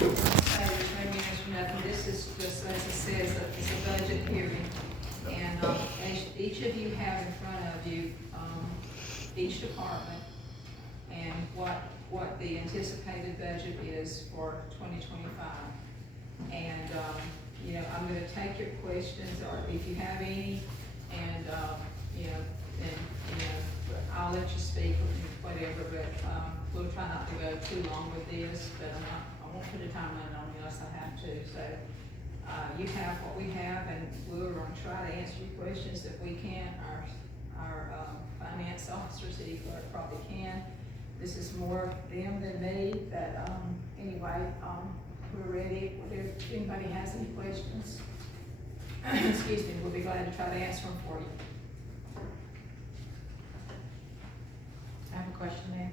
Nothing. This is just, as it says, it's a budget hearing. And as each of you have in front of you, each department and what the anticipated budget is for 2025. And, you know, I'm gonna take your questions, or if you have any, and, you know, I'll let you speak or whatever, but, we'll try not to go too long with this, but I won't put a time limit on you unless I have to, so, you have what we have, and we're gonna try to answer your questions if we can. Our finance officer, city clerk probably can. This is more them than me, but, anyway, we're ready. If anybody has any questions, excuse me, we'll be glad to try to answer them for you. I have a question there.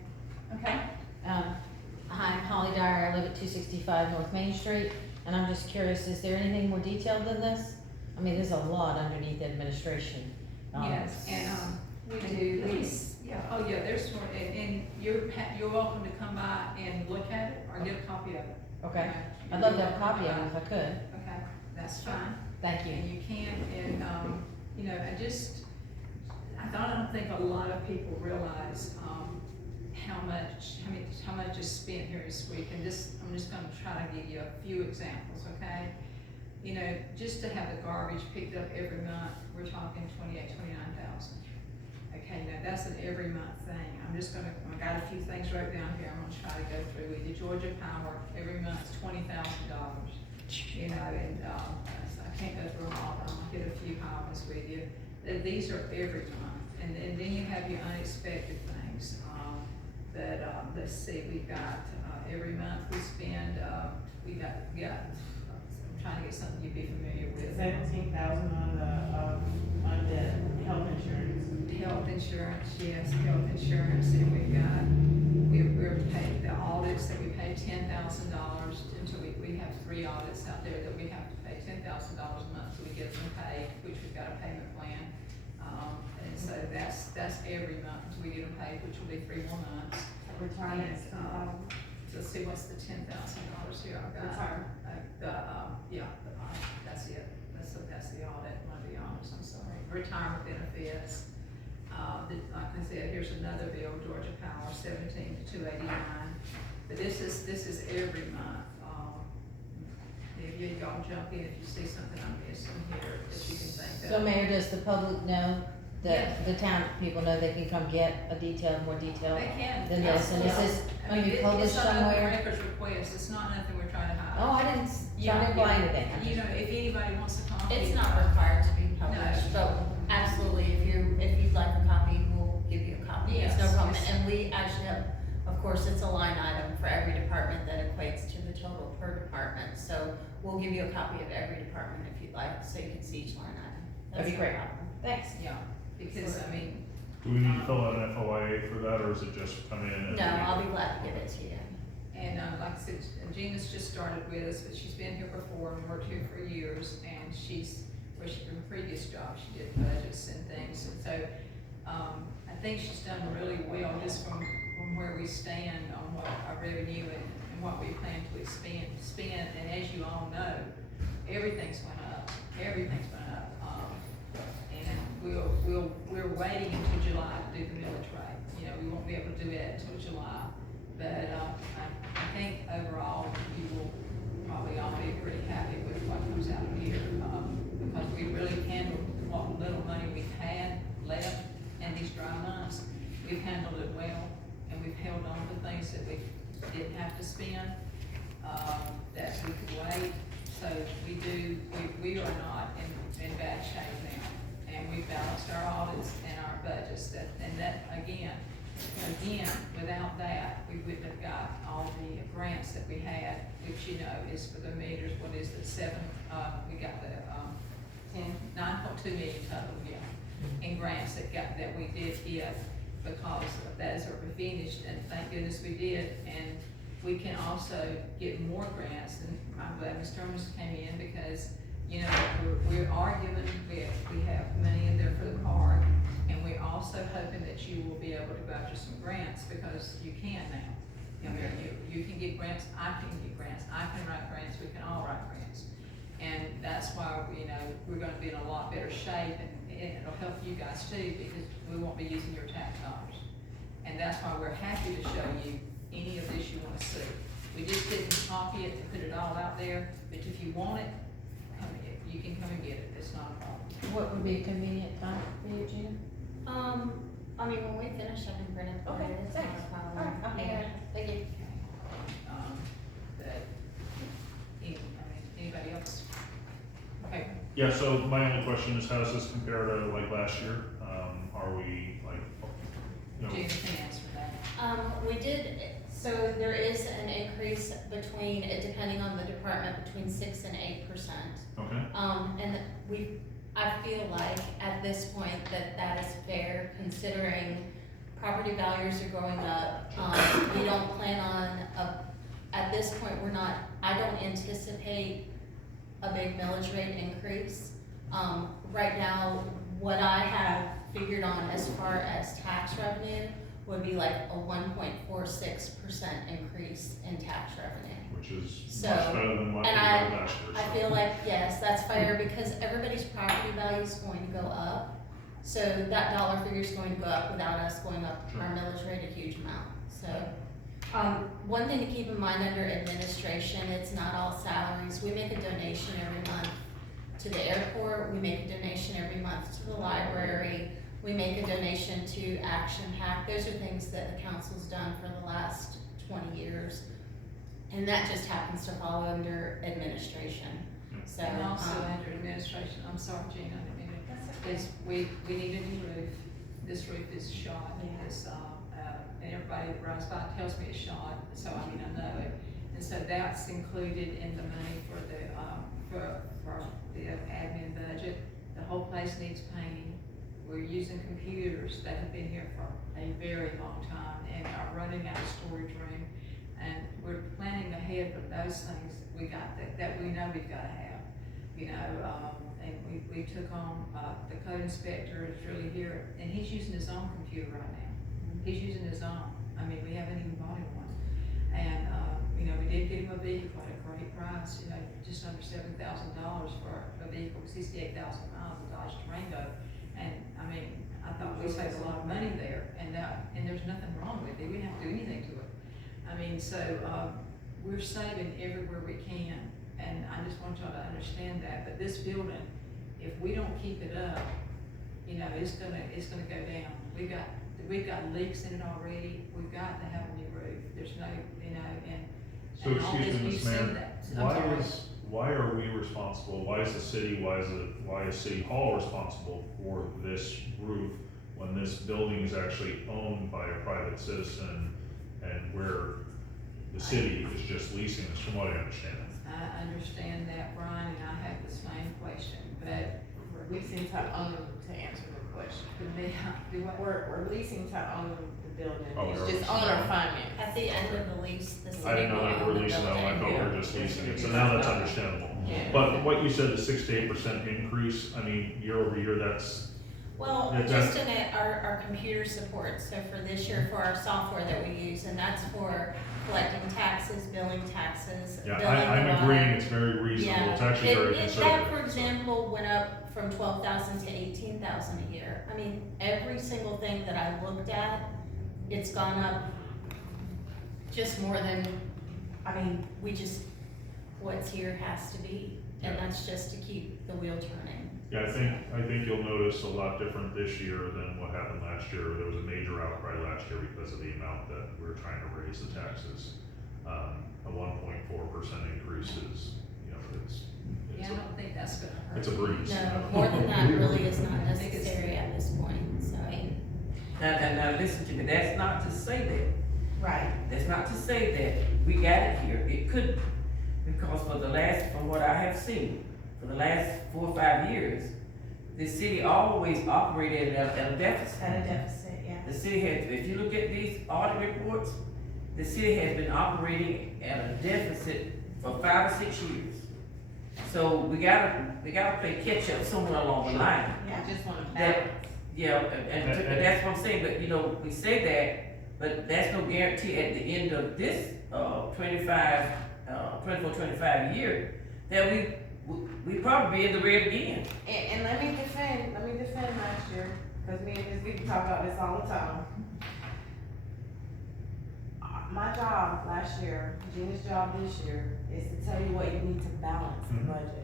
Okay. Hi, I'm Holly Dyer, I live at 265 North Main Street, and I'm just curious, is there anything more detailed than this? I mean, there's a lot underneath administration. Yes, and, we do, yeah, oh yeah, there's more, and you're welcome to come by and look at it, or get a copy of it. Okay, You're I'd love to have a welcome copy of it by. if I could. Okay, that's fine. Thank And you. you can, and, you know, I don't think a lot of people realize, how much is spent here this week, and I'm just gonna try to give you a few examples, okay? You know, just to have the garbage picked up every month, we're talking 29,000. Okay, now that's an every month thing. I got a few things wrote down here, I'm gonna try to go through with you. Georgia Power, every month is $20,000. You know, and, I can't go through them all, but I'm gonna hit a few highlights with you. These are every month, and then you have your unexpected things. Let's see, we've got, every month we spend, we got, I'm trying to get something you'd be familiar with. 17,000 on the health insurance. Health insurance, yes, health insurance, and we're paid the audits that we pay $10,000 until we have 3 audits out there that we have to pay $10,000 a month till we get them paid, which we've got a payment plan. And so that's every month until we get them paid, which will be 3 more months. Retirement. Let's see, what's the $10,000 here I've got? Retirement. That's it. That's the audit, I'm gonna be honest, I'm sorry. Retirement benefits. Like I said, here's another bill, Georgia Power, 17,289. But this is every month. If y'all jump in, if you see something I'm missing here that you can think of. So Mayor, does the public know, Yes. the town people know they can come get a more detailed They can. than this? And is this I mean, gonna be published it's not an open somewhere? records request, it's not nothing we're trying to hide. Oh, I didn't imply anything. You know, if anybody wants a copy. It's not required to be published, No. but absolutely, if you'd like a copy, we'll give you a copy, it's no Yes, problem. yes. And we actually have, of course, it's a line item for every department that equates to the total per department. So we'll give you a copy of every department if you'd like, so you can see each line item. That'd be That's no great. problem. Thanks. Yeah, because, I mean, Do we need to fill out an FOA for that, or is it just come in and? No, I'll be glad to give it to you. and, like I said, Gina's just started with us, but she's been here before and worked here for years, and from her previous job, she did budgets and things, and so, I think she's done really well just from where we stand on what our revenue and what we plan to spend, and as you all know, everything's went up, and we're waiting until July to do the millage rate. You know, we won't be able to do that until July, but, I think overall, you will probably all be pretty happy with what comes out of here, because we really handled what little money we've had left in these dry months. We've handled it well, and we've held on to things that we didn't have to spend, that we could wait. So we are not in bad shape now, and we've balanced our audits and our budgets, and that, again, without that, we wouldn't have got all the grants that we had, which, you know, is for the meters, what is it, we got the, 9.2 million total, yeah, in grants that we did get, because that is what we finished, and thank goodness we did, and we can also get more grants, and I'm glad Ms. Termas came in, because, you know, we are given, we have money in there for the card, and we're also hoping that you will be able to go after some grants, because you can now. I mean, you can get grants, I can get grants, I can write grants, we can all write grants. And that's why, you know, we're gonna be in a lot better shape, and it'll help you guys too, because we won't be using your tax dollars. And that's why we're happy to show you any of this you wanna see. We just didn't copy it and put it all out there, but if you want it, come and get it. You can come and get it, it's not a problem. What would be a convenient time for you, Gina? I mean, when we finish, I can print it. for Okay, you. It's not thanks. a problem. All right, I'll hang Yeah. on. Thank you. But, anybody else? Okay, Yeah, so my only question is, how does this compare to like last year? Are we like, you know, Gina can answer that. We did, so there is an increase between, depending on the department, between 6% and 8%. okay, And I feel like at this point that is fair, considering property values are going up. We don't plan on, at this point, I don't anticipate a big millage rate increase. Right now, what I have figured on as far as tax revenue would be like a 1.46% increase in tax revenue. which is So, much better than what we and had last year. I so. feel like, yes, that's fair, because everybody's property value is going to go up. So that dollar figure is going to go up without us going up Sure. our millage rate a huge amount, so. One thing to keep in mind under administration, it's not all salaries. We make a donation every month to the airport, we make a donation every month to the library, we make a donation to Action Hack. Those are things that the council's done for the last 20 years. And that just happens to fall under administration, so. And also under administration, I'm sorry, Gina, I didn't mean to, is we need a new roof. This roof is shot, it's, and everybody that rides by tells me it's shot, so I mean, I know it. And so that's included in the money for the admin budget. The whole place needs painting. We're using computers that have been here for a very long time and are running out of storage room. And we're planning ahead for those things that we know we've gotta have, you know, and we took on, the code inspector is really here, and he's using his own computer right now. He's using his own, I mean, we haven't even bought him one. And, you know, we did get him a vehicle at a great price, you know, just under $7,000 for a vehicle, 68,000 miles, a Dodge Durango. And, I mean, I thought we saved a lot of money there, and there's nothing wrong with it, we didn't have to do anything to it. I mean, so, we're saving everywhere we can, and I just want y'all to understand that, but this building, if we don't keep it up, you know, it's gonna go down. We've got leaks in it already, we've got to have a new roof, there's no, you know, So and all excuse this, me, you've Ms. seen Mayor, that. I'm sorry. why are we responsible, why is the city, why is City Hall responsible for this roof when this building is actually owned by a private citizen and where the city is just leasing this, from what I understand? I understand that, Brian, and I have the same question, but We're leasing to own to answer the question. for me, do what? We're leasing to own the building, Oh, it's we're just leasing. owner finance. At the end of the lease, the city. I didn't know that we will were own the leasing that, I building. thought we were just leasing it, so now that's understandable. Yeah. But what you said, the 6 to 8% increase, I mean, year over year, that's, Well, Yeah, just in it, our computer support, so for this year, for our software that we use, and that's for collecting taxes, billing taxes, yeah, billing I'm the agreeing, water. it's very reasonable, Yeah. it's actually very That, conservative. for example, went up from 12,000 to 18,000 a year. I mean, every single thing that I looked at, it's gone up just more than, I mean, what's here has to be, and Yeah. that's just to keep the wheel turning. Yeah, I think you'll notice a lot different this year than what happened last year. There was a major outcry last year because of the amount that we were trying to raise the taxes. A 1.4% increase is, you know, Yeah, I don't think that's gonna hurt. it's a breeze. you No, know? more than that really is not I think it's- necessary at this point, so. Now, listen to me, that's not to say that, Right. that's not to say that we got it here, it could, because from what I have seen, for the last 4 or 5 years, the city always operated at a deficit. At a deficit, yeah. The city has, if you look at these audit reports, the city has been operating at a deficit for 5 or 6 years. So we gotta play catch up somewhere along the line. Yeah, I just wanna That- balance. Yeah, and that's what I'm saying, but you know, we say that, but that's no guarantee at the end of this, 24-25 year, that we probably be in the red again. And let me defend last year, cause me and Ms. Vicky talk about this all the time. My job last year, Gina's job this year, is to tell you what you need to balance the Mhm. budget.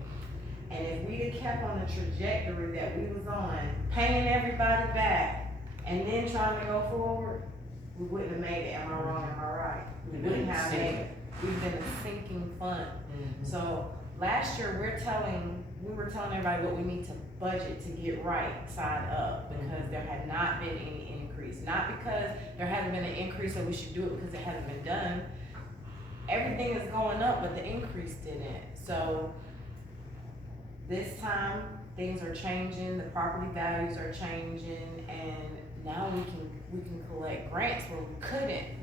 And if we'd have kept on the trajectory that we was on, paying everybody back, and then trying to go forward, we wouldn't have made it, am I wrong, am I right? We wouldn't have made it, we've been a sinking fund. So, last year, we were telling everybody what we need to budget to get right side up, because there had not been any increase. Not because there hasn't been an increase, so we should do it because it hasn't been done. Everything is going up, but the increase didn't. So, this time, things are changing, the property values are changing, and now we can collect grants where we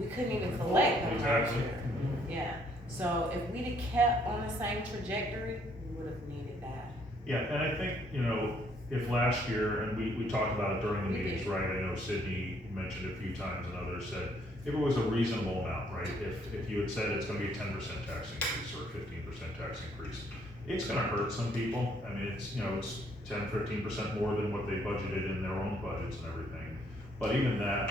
couldn't even collect them last Exactly. year. Yeah, so if we'd have kept on the same trajectory, we would have needed that. Yeah, and I think, if last year, and we talked about it during the We meetings, did. right? I know Sydney mentioned a few times and others said, if it was a reasonable amount, right? If you had said it's gonna be a 10% tax increase or a 15% tax increase, it's gonna hurt some people. I mean, it's 10, 15% more than what they budgeted in their own budgets and everything. But even that,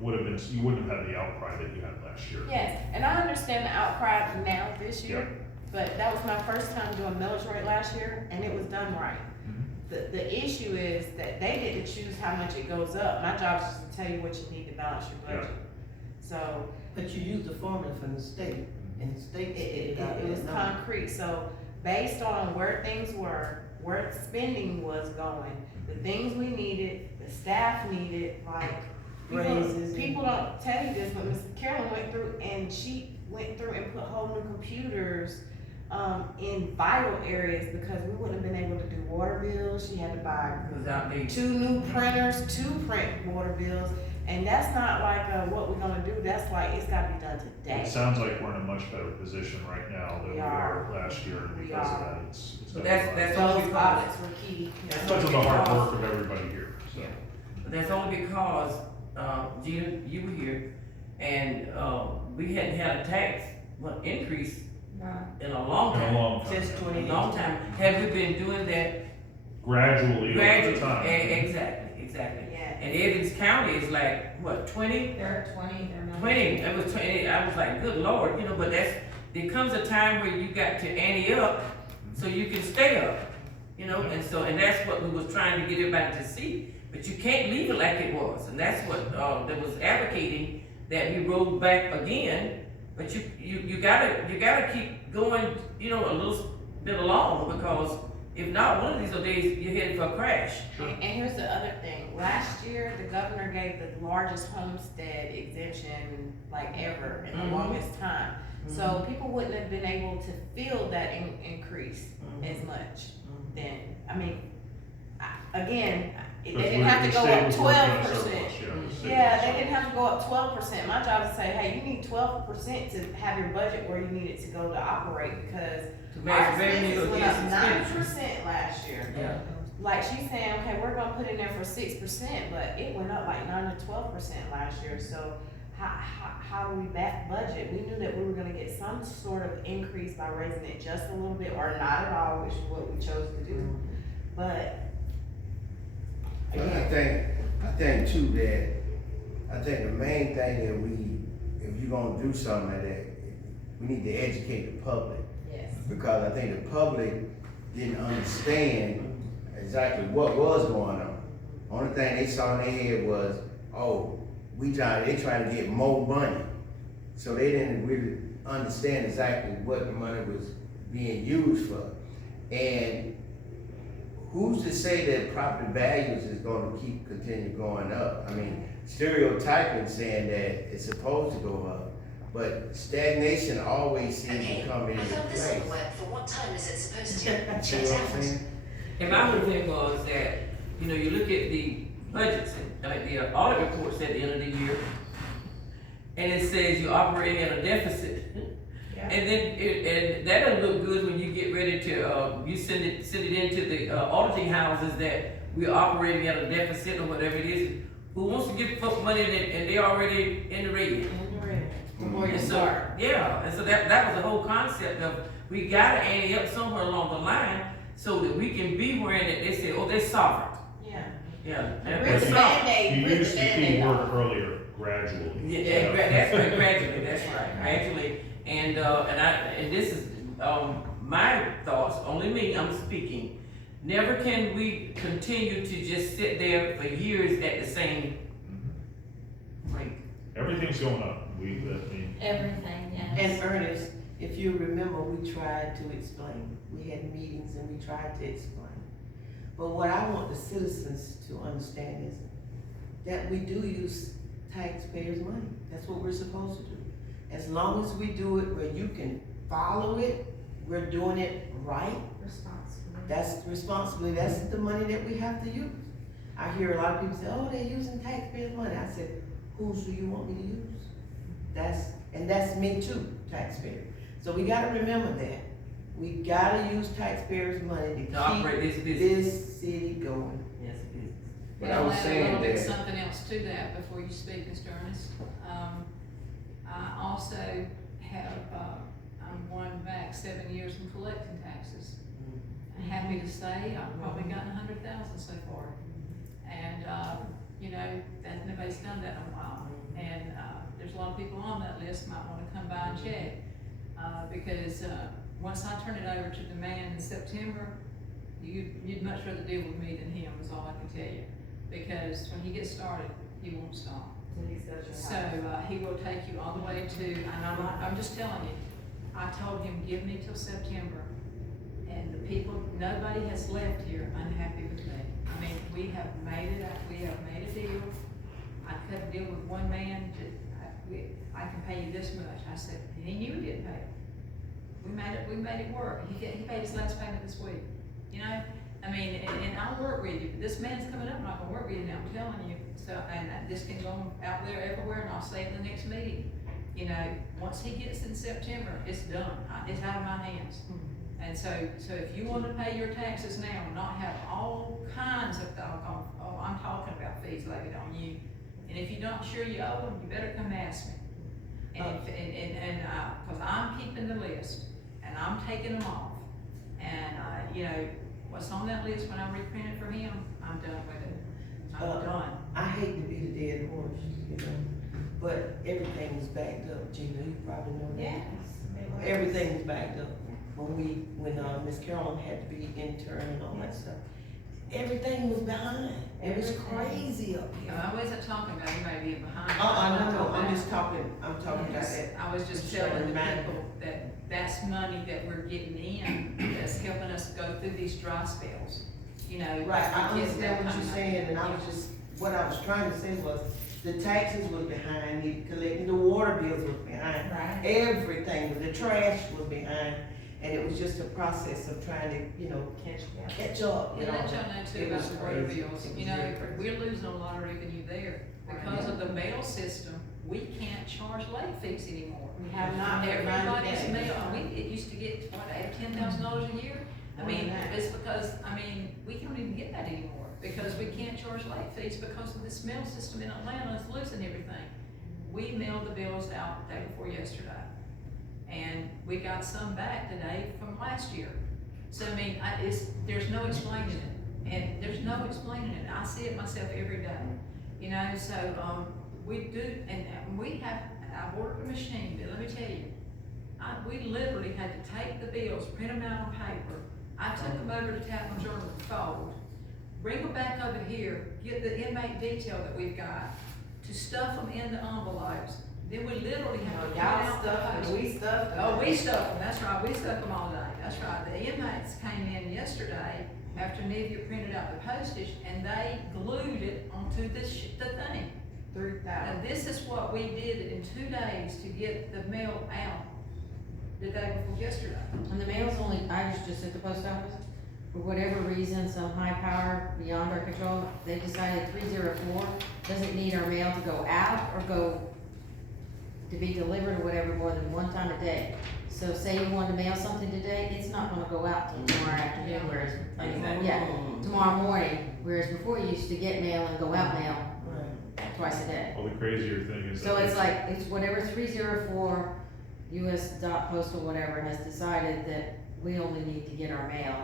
would have been, you wouldn't have had the outcry that you had last year. Yes, and I understand the outcry now this year, but that was my first time doing millage rate last year, and it was done right. Mhm. The issue is that they get to choose how much it goes up. My job is just to tell you what you need to balance your budget. So, But you used the formula from the state, and the state it spit out was that number. concrete, so based on where things were, where spending was going, the things we needed, the staff needed, like, Raises. people don't tell you this, but Ms. Carolyn went through and she went through and put whole new computers, in vital areas because we wouldn't have been able to do water bills. She had to buy It was outdated. 2 new printers to print water bills, and that's not like, what we're gonna do, that's like, it's gotta be done today. It sounds like we're in a much better position right now than We we are. were last year, and We because of are. that, it's. But that's Those only because, audits were key. Because of the hard work of everybody here, so. Yeah. but that's only because, Gina, you were here, and, we hadn't had a tax, increase in a long In a time. long time. Since A 2018. long time. Have we been doing that Gradually over gradually? time. Exactly. Yeah. And Evans County is like, what, 20? They're at 20, they're not. 20, it was 20, I was like, good lord, but there comes a time where you got to ante up so you can stay up, and that's what we was trying to get everybody to see. But you can't leave it like it was, and that's what, that was advocating, that we rolled back again. But you gotta keep going, a little bit along, because if not, one of these days, you're headed for a crash. And here's the other thing, last year, the governor gave the largest homestead exemption like ever in the Mhm. longest time. So people wouldn't have been able to feel that increase Mhm. as much then. I mean, again, they Because didn't have to the go state up was working on 12%. surplus, the state Yeah, was they surplus. didn't have to go up 12%. My job is to say, hey, you need 12% to have your budget where you need it to go to operate, because To our match revenue expenses went against up expenditure. 9% last year. Yeah. Like she's saying, okay, we're gonna put in there for 6%, but it went up like 9 to 12% last year, so how do we back budget? We knew that we were gonna get some sort of increase by raising it just a little bit, or not at all, which is what we chose to do, but. But I think too that, I think the main thing that if you're gonna do something like that, we need to educate the public. Yes. Because I think the public didn't understand exactly what was going on. Only thing they saw in their head was, oh, they trying to get more money. So they didn't really understand exactly what the money was being used for. And who's to say that property values is gonna continue going up? I mean, stereotyping saying that it's supposed to go up, but stagnation always seems to come into I found this on place. the web. For what time is it supposed to? See Check what I'm out. saying? And my whole thing was that, you look at the budgets, like the audit reports at the end of the year, and it says you're operating at a deficit. Yeah. And then, and that doesn't look good when you get ready to, you send it into the auditing houses that we're operating at a deficit or whatever it is. who wants to give folks money and they already in the red. Before you And so, start. yeah, and so that was the whole concept of, we gotta add it up somewhere along the line so that we can be where they say, oh, they're sovereign. Yeah. Yeah. Rip the Band-Aid, You rip used the the key Band-Aid word off. earlier, gradually. Yeah, that's right, gradually, that's right, gradually, and this is, my thoughts, only me, I'm speaking. Never can we continue to just sit there for years at the same rate. Everything's going up, I mean, Everything, yes. And Ernest, if you remember, we tried to explain. We had meetings and we tried to explain. But what I want the citizens to understand is that we do use taxpayers' money. That's what we're supposed to do. As long as we do it where you can follow it, we're doing it right. That's responsibility, that's the money that we have to use. I hear a lot of people say, oh, they're using taxpayers' money. I said, whose do you want me to use? That's me too, taxpayer. So we gotta remember that. We gotta use taxpayers' money To to operate keep this business. this city going. Yes, business. But I I'll was add a saying little bit that, something else to that before you speak, Mr. Ernest. I also have, I'm going back 7 years in collecting taxes. I'm happy to say I've probably gotten 100,000 so far. And, you know, that nobody's done that in a while. And, there's a lot of people on that list might wanna come by and check. Because, once I turn it over to the man in September, you'd much rather deal with me than him, is all I can tell you. Because when he gets started, he won't stop. So, he will take you all the way to, and I'm just telling you, I told him, give me till September. And the people, nobody has left here unhappy with me. I mean, we have made a deal. I cut a deal with one man, I can pay you this much. I said, and he knew he didn't pay it. We made it work. He paid his last payment this week, you know? I mean, and I'll work with you, but this man's coming up, I'm not gonna work with you now, I'm telling you. So, and this can go out there everywhere, and I'll say it in the next meeting. You know, once he gets in September, it's done, it's out of my hands. And so if you wanna pay your taxes now and not have all kinds of doggone, oh, I'm talking about fees levied on you. And if you're not sure you owe them, you better come ask me. Cause I'm keeping the list, and I'm taking them off. And, you know, what's on that list when I reprint it for him, I'm done with it. I'm done. I hate to be the dead horse, you know, but everything was backed up, Gina, you probably know that. Everything was backed up. When Miss Carolyn had to be intern and all that stuff, everything was behind. It was crazy up You know, here. I wasn't talking about anybody being behind. No, I'm talking about Yes, that. I was just Just telling the remind people that that's money that we're getting in, that's helping us go through these dry spells, you know. Right, I to get understand that what kind you're of- saying, and what I was trying to say was, the taxes was behind, the collecting the water bills was behind. Right. Everything, the trash was behind, and it was just a process of trying to, you know, catch up. And let y'all know too It about was the water crazy. bills, It was you know, very crazy. we're losing a lot of revenue there. Because of the mail system, we can't charge late fees anymore. We have not made money Everybody's back. mail, it used to get, what, $10,000 a year? I More mean, than that. it's because, I mean, we don't even get that anymore, because we can't charge late fees because of this mail system in Atlanta is losing everything. We mailed the bills out the day before yesterday, and we got some back today from last year. So, I mean, there's no explaining it, and there's no explaining it, I see it myself every day, you know, so, we do, and I ordered a machine, but let me tell you, we literally had to take the bills, print them out on paper. I took them over to Tapman Journal to fold, bring them back over here, get the inmate detail that we've got, to stuff them in the envelopes. Then we literally have to print Y'all out the stuffed post. and we stuffed. Oh, we stuffed them, that's right, we stuffed them all day, that's right. The inmates came in yesterday after Nivea printed out the postage, and they glued it onto the thing. 3,000. Now, this is what we did in 2 days to get the mail out the day before yesterday. And the mail's only, I was just at the post office, for whatever reason, some high power beyond our control, they decided 304 doesn't need our mail to go out or go to be delivered or whatever more than one time a day. So say you want to mail something today, it's not gonna go out till tomorrow afternoon, whereas, Exactly. yeah, tomorrow morning, whereas before you used to get mail and go out mail. twice a day. Well, the crazier thing is. So that it's like, it's whatever 304 US dot postal whatever has decided that we only need to get our mail.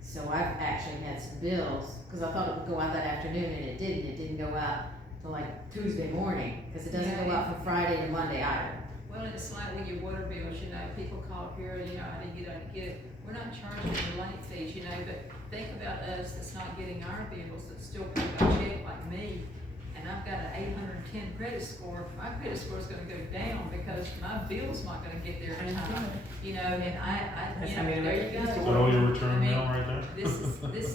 So I've actually had some bills, cause I thought it would go out that afternoon and it didn't go out till like Tuesday morning, cause it doesn't go out from Friday to Monday either. Well, it's like with your water bills, you know, people call up here, you know, I didn't get it. We're not charging the late fees, you know, but think about us that's not getting our bills, that's still paying by check like me. And I've got an 810 credit score, my credit score is gonna go down because my bill's not gonna get there in time. You know, and That's you how many know, there you used to go. Is that all your return I mean, mail right there? This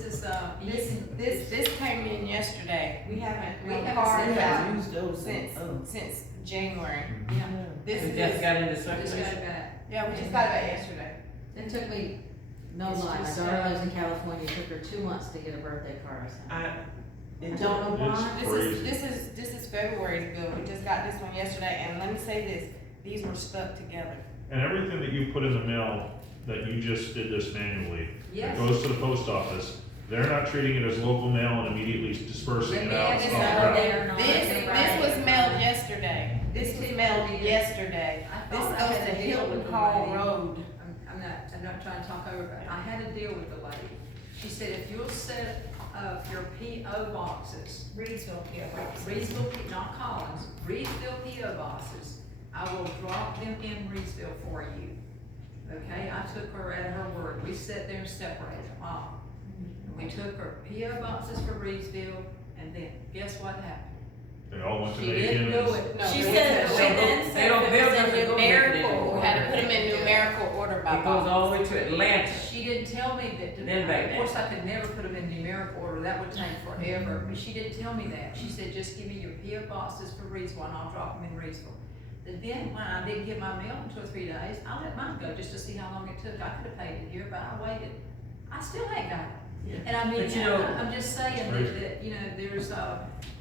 is, you can- This came in yesterday, we haven't sent carved it out Use those. since January. yeah, This We is, just got into just got circulation. it back. yeah, we just got it back yesterday. It took me, no It's lie, my just, daughter lives in California, it took her 2 months to get a birthday card. I don't know It's why. crazy. This is February's bill, we just got this one yesterday, and let me say this, these were stuck together. And everything that you put in the mail, that you just did this manually, Yes. it goes to the post office. They're not treating it as local mail and immediately dispersing it out. Let me It's add not this that. up. This was mailed yesterday, this was mailed yesterday, I this thought I goes had to a deal with Hilton the Hall lady. Road. I'm not trying to talk over, but I had a deal with the lady. She said, if you'll set up your P.O. boxes, Reidsville P.O. box. Reidsville, not Collins, Reidsville P.O. boxes, I will drop them in Reidsville for you. Okay, I took her at her word, we sat there and separated them off. And we took her P.O. boxes for Reidsville, and then guess what happened? They all went to She Macon. didn't do it. No, She they said, didn't. she then They said don't it build was them to in go numerical. We had to put them in numerical order by It goes box. all the way to Atlanta. She didn't tell me that, Then back of course, I could never put them in numerical order, that would take forever, but she didn't tell me that. She said, just give me your P.O. boxes for Reidsville, and I'll drop them in Reidsville. And then, when I didn't get my mail in 2 or 3 days, I let mine go, just to see how long it took. I could have paid it here, but I waited. I still ain't got it. And I mean, But you know- I'm just saying It's that, crazy. you know, there's,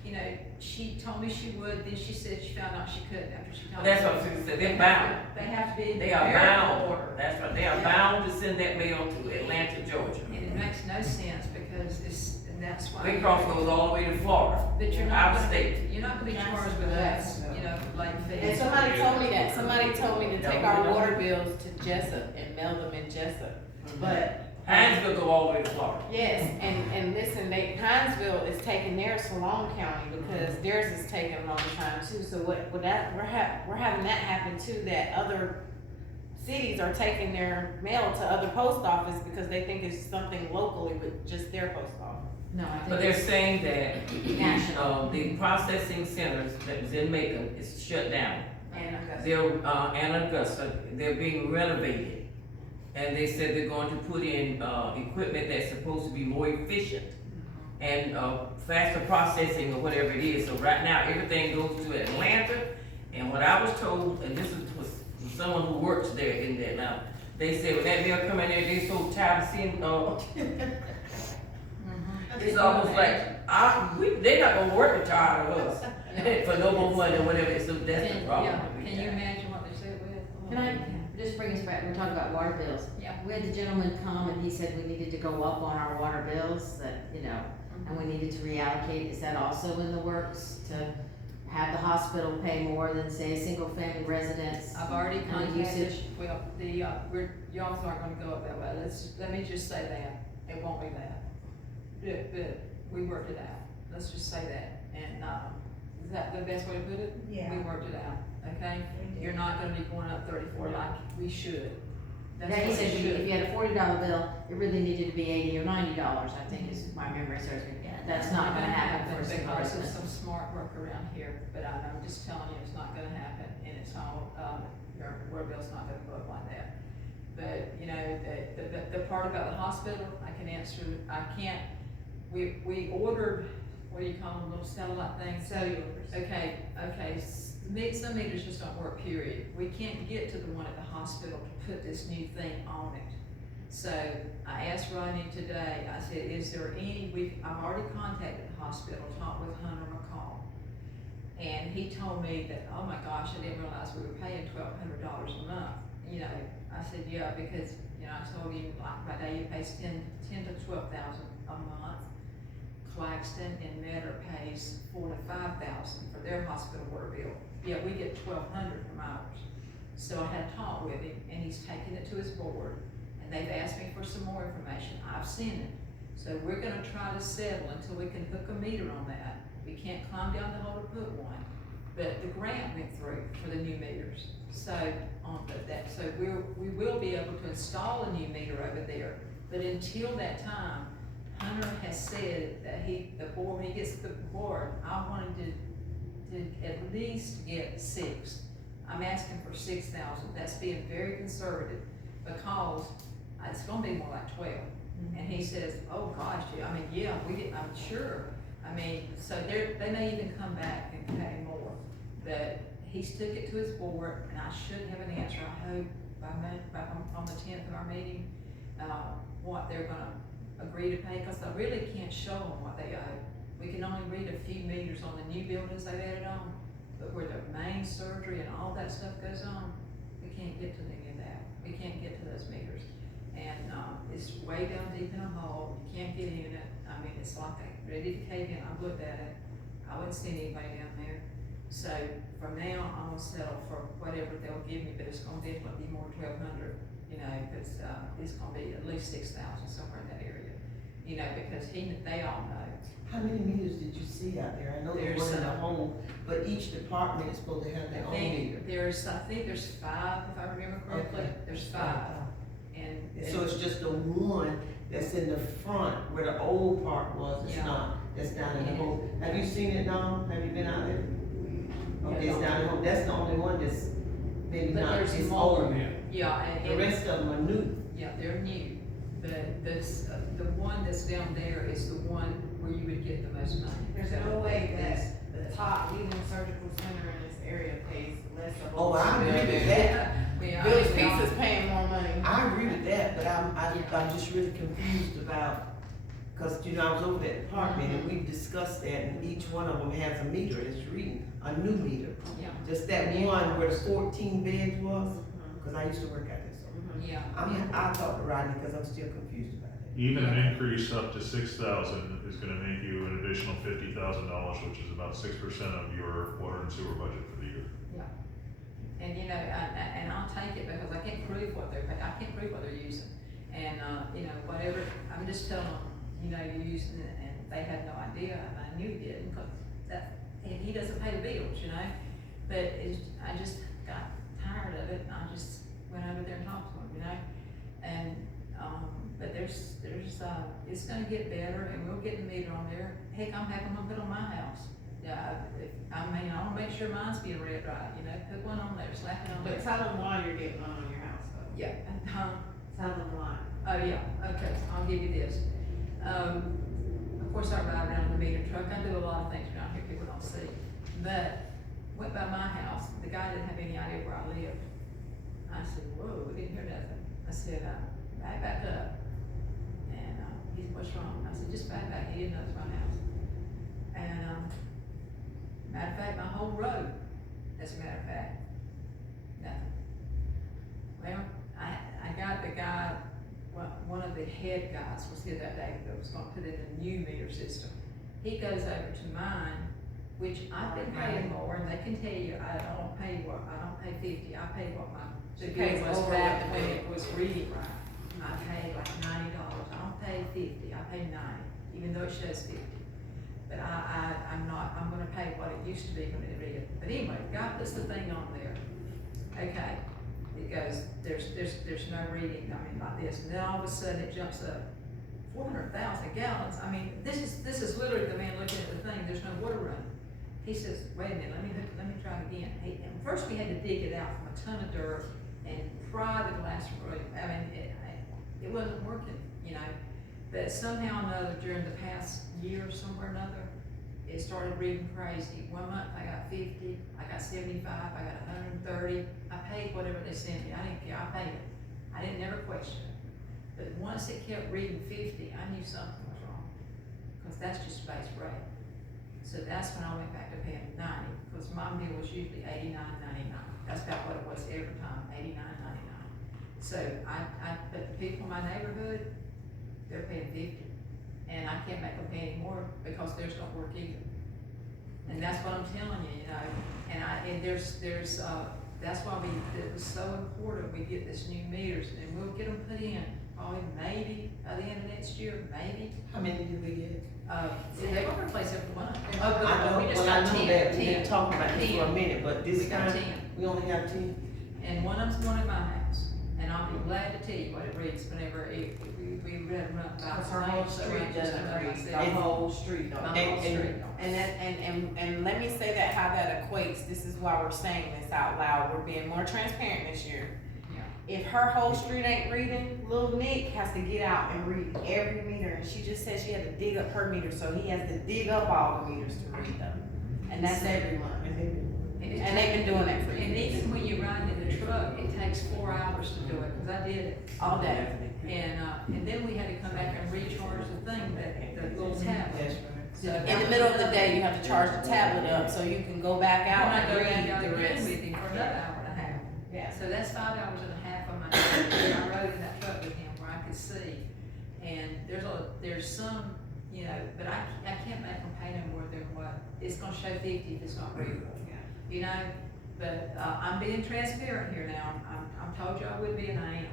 you know, she told me she would, then she said she found out she couldn't after she told me. That's what I was gonna say, they're bound. They have to be in They are numerical bound, order. that's right, they are bound to send that mail to Atlanta, Georgia. And it makes no sense because and that's why. They cross goes all the way to Florida, But you're not out of gonna state. be, you're not gonna be charged with us, you know, late fees. And somebody told me that, somebody told me to take our water bills to Jessup and mail them in Jessup. But, Hinesville go all the way to Florida. yes, and listen, Hinesville is taking theirs to Long County because theirs is taking a long time too. So we're having that happen too, that other cities are taking their mail to other post office because they think it's something locally with just their post office. No, I But think they're it's saying that, national. the processing centers that was in Macon is shut down. And Augusta. They're, and Augusta, they're being renovated. And they said they're going to put in, equipment that's supposed to be more efficient and, faster processing or whatever it is. So right now, everything goes to Atlanta. And what I was told, and this was from someone who works there in that now, they said when that mail come in there, they so tired of seeing, it's almost like, they're not gonna work to tired of us for no more money or whatever, so that's the problem. Yeah, can you imagine what they said with? Can I just bring us back, we're talking about water bills. Yeah. We had the gentleman come and he said we needed to go up on our water bills, that, you know, and we needed to reallocate. Is that also in the works to have the hospital pay more than, say, a single family residence? I've already And the contacted, usage. well, y'all aren't gonna go up that way, let me just say that, it won't be that. But we worked it out, let's just say that, and, is that the best way to put it? Yeah. We worked it out, okay? You're not gonna be going up 34 like we should. That's Yeah, he what said we should. if you had a $40 bill, it really needed to be $80 or $90, I think is my memory serves me. Yeah, that's not gonna happen for a single Because of resident. some smart work around here, but I'm just telling you, it's not gonna happen, and it's all, your water bill's not gonna go up like that. But, you know, the part about the hospital, I can answer, I can't, we ordered, what do you call them, little satellite things? Cellulars. Okay, some meters just don't work, period. We can't get to the one at the hospital to put this new thing on it. So I asked Ronnie today, I said, is there I've already contacted the hospital, talked with Hunter McCall. And he told me that, oh my gosh, I didn't realize we were paying $1,200 a month. You know, I said, yeah, because, you know, I told you, like, by day you pay 10 to 12,000 a month. Claxton and Metter pays $4,000 to $5,000 for their hospital water bill, yet we get $1,200 from ours. So I had talked with him, and he's taken it to his board, and they've asked me for some more information. I've seen it. So we're gonna try to settle until we can hook a meter on that. We can't climb down the hole to put one, but the grant went through for the new meters. So, we will be able to install a new meter over there, but until that time, Hunter has said that when he gets the board, I wanted to at least get 6. I'm asking for 6,000, that's being very conservative, because it's gonna be more like 12. And he says, oh gosh, yeah, I mean, yeah, I'm sure. I mean, so they may even come back and pay more. But he's took it to his board, and I should have an answer, I hope, by on the 10th of our meeting, what they're gonna agree to pay, because I really can't show them what they owe. We can only read a few meters on the new buildings they've added on, but where the main surgery and all that stuff goes on, we can't get to any of that. We can't get to those meters. And, it's way down deep in a hole, you can't get in it. I mean, it's like ready to cave in. I've looked at it, I wouldn't see anybody down there. So from now, I'm gonna settle for whatever they'll give me, but it's gonna definitely be more than 1,200, you know, because, it's gonna be at least 6,000 somewhere in that area. You know, because they all know. How many meters did you see out there? I know there's There's, one in the home, but each department is supposed to have their own meter. I think there's 5, if I remember correctly, Okay. there's 5. And So it's just the one that's in the front where the old part was, it's Yeah. not, that's down in the hole. Have you seen it, Dom? Have you been out there? Okay, Yeah. it's down in the hole, that's the only one that's maybe But not, there's it's more. old. Yeah, and The rest of them are new. yeah, they're new, but the one that's down there is the one where you would get the most money. There's no way that the top leading surgical center in this area pays less of a. Oh, I agree with that. Yeah, Village I mean, Peace is paying more money. I agree with that, but I'm just really confused about, cause you know, I was over that department and we discussed that, and each one of them has a meter, it's reading, a new meter. Yeah, Just that one where the 14 beds was, cause I used to work out there, so. yeah. I'll talk to Rodney, cause I'm still confused about it. Even an increase up to 6,000 is gonna make you an additional $50,000, which is about 6% of your water and sewer budget for the year. And you know, and I'll take it because I can't prove what they're paying, I can't prove what they're using. And, you know, whatever, I'm just telling them, you know, you're using it, and they had no idea, and I knew he didn't, because and he doesn't pay the bills, you know? But I just got tired of it, and I just went over there and talked to him, you know? And, but it's gonna get better, and we'll get the meter on there. Heck, I'm having them put on my house. Yeah, I wanna make sure mine's being read right, you know, put one on there, slap it on there. But tell them why you're getting one on your house though. Yeah, Tell them why. oh yeah, okay, so I'll give you this. Of course, I ride around in the meter truck, I do a lot of things around here people don't see. But, went by my house, the guy didn't have any idea where I lived. I said, whoa, we didn't hear nothing. I said, back up. And, he said, what's wrong? I said, just back, he didn't know it was my house. And, matter of fact, my whole road, as a matter of fact, nothing. Well, I got the guy, one of the head guys was here that day that was gonna put in a new meter system. He goes over to mine, which I've been paying more, and they can tell you, I don't pay 50, I pay what the She bill pays was over back what the when bill. it was reading right. I pay like $90, I don't pay 50, I pay 90, even though it shows 50. But I'm gonna pay what it used to be when it read. But anyway, God puts the thing on there. Okay, it goes, there's no reading, I mean, like this, and then all of a sudden it jumps up 400,000 gallons. I mean, this is literally the man looking at the thing, there's no water running. He says, wait a minute, let me try it again. And first we had to dig it out from a ton of dirt and pry the glass room. I mean, it wasn't working, you know. But somehow or another, during the past year, somewhere or another, it started reading crazy. 1 month I got 50, I got 75, I got 130. I paid whatever they sent me. I didn't care, I paid it. I didn't never question it. But once it kept reading 50, I knew something was wrong. Because that's just base rate. So that's when I went back to paying 90, because my bill was usually $89.99. That's about what it was every time, $89.99. So but the people in my neighborhood, they're paying 50. and I can't make them pay anymore because theirs don't work either. And that's what I'm telling you, you know, and that's why it was so important we get this new meters, and we'll get them put in, probably maybe by the end of next year, maybe. How many did we get? They're gonna replace every one. I know, We just well, I got know 10, that, we've 10, been talking about this for a 10. minute, but We this got time, 10. we only got 10. And one of them's going in my house, and I'll be glad to tell you what it reads whenever we read them up about. Cause her whole street doesn't read, the whole street don't. My whole street. And let me say that, how that equates, this is why we're saying this out loud, we're being more transparent this year. Yeah. If her whole street ain't reading, little Nick has to get out and read every meter, and she just said she had to dig up her meter, so he has to dig up all the meters to read them. And that's every month. And they've been doing that for And years. even when you ride in the truck, it takes 4 hours to do it, cause I did it. All day. And then we had to come back and recharge the thing, the little tablet. That's right. So In the middle of the day, you have to charge the tablet up, so you can go back When out I go and back read out the again rest. with him for another hour and a half. Yeah. So that's 5 hours and a half of my day. I rode in that truck with him where I could see. And there's some, you know, but I can't make them pay no more than what, it's gonna show 50 if it's not readable. You know, but, I'm being transparent here now. I'm told you I would be and I am.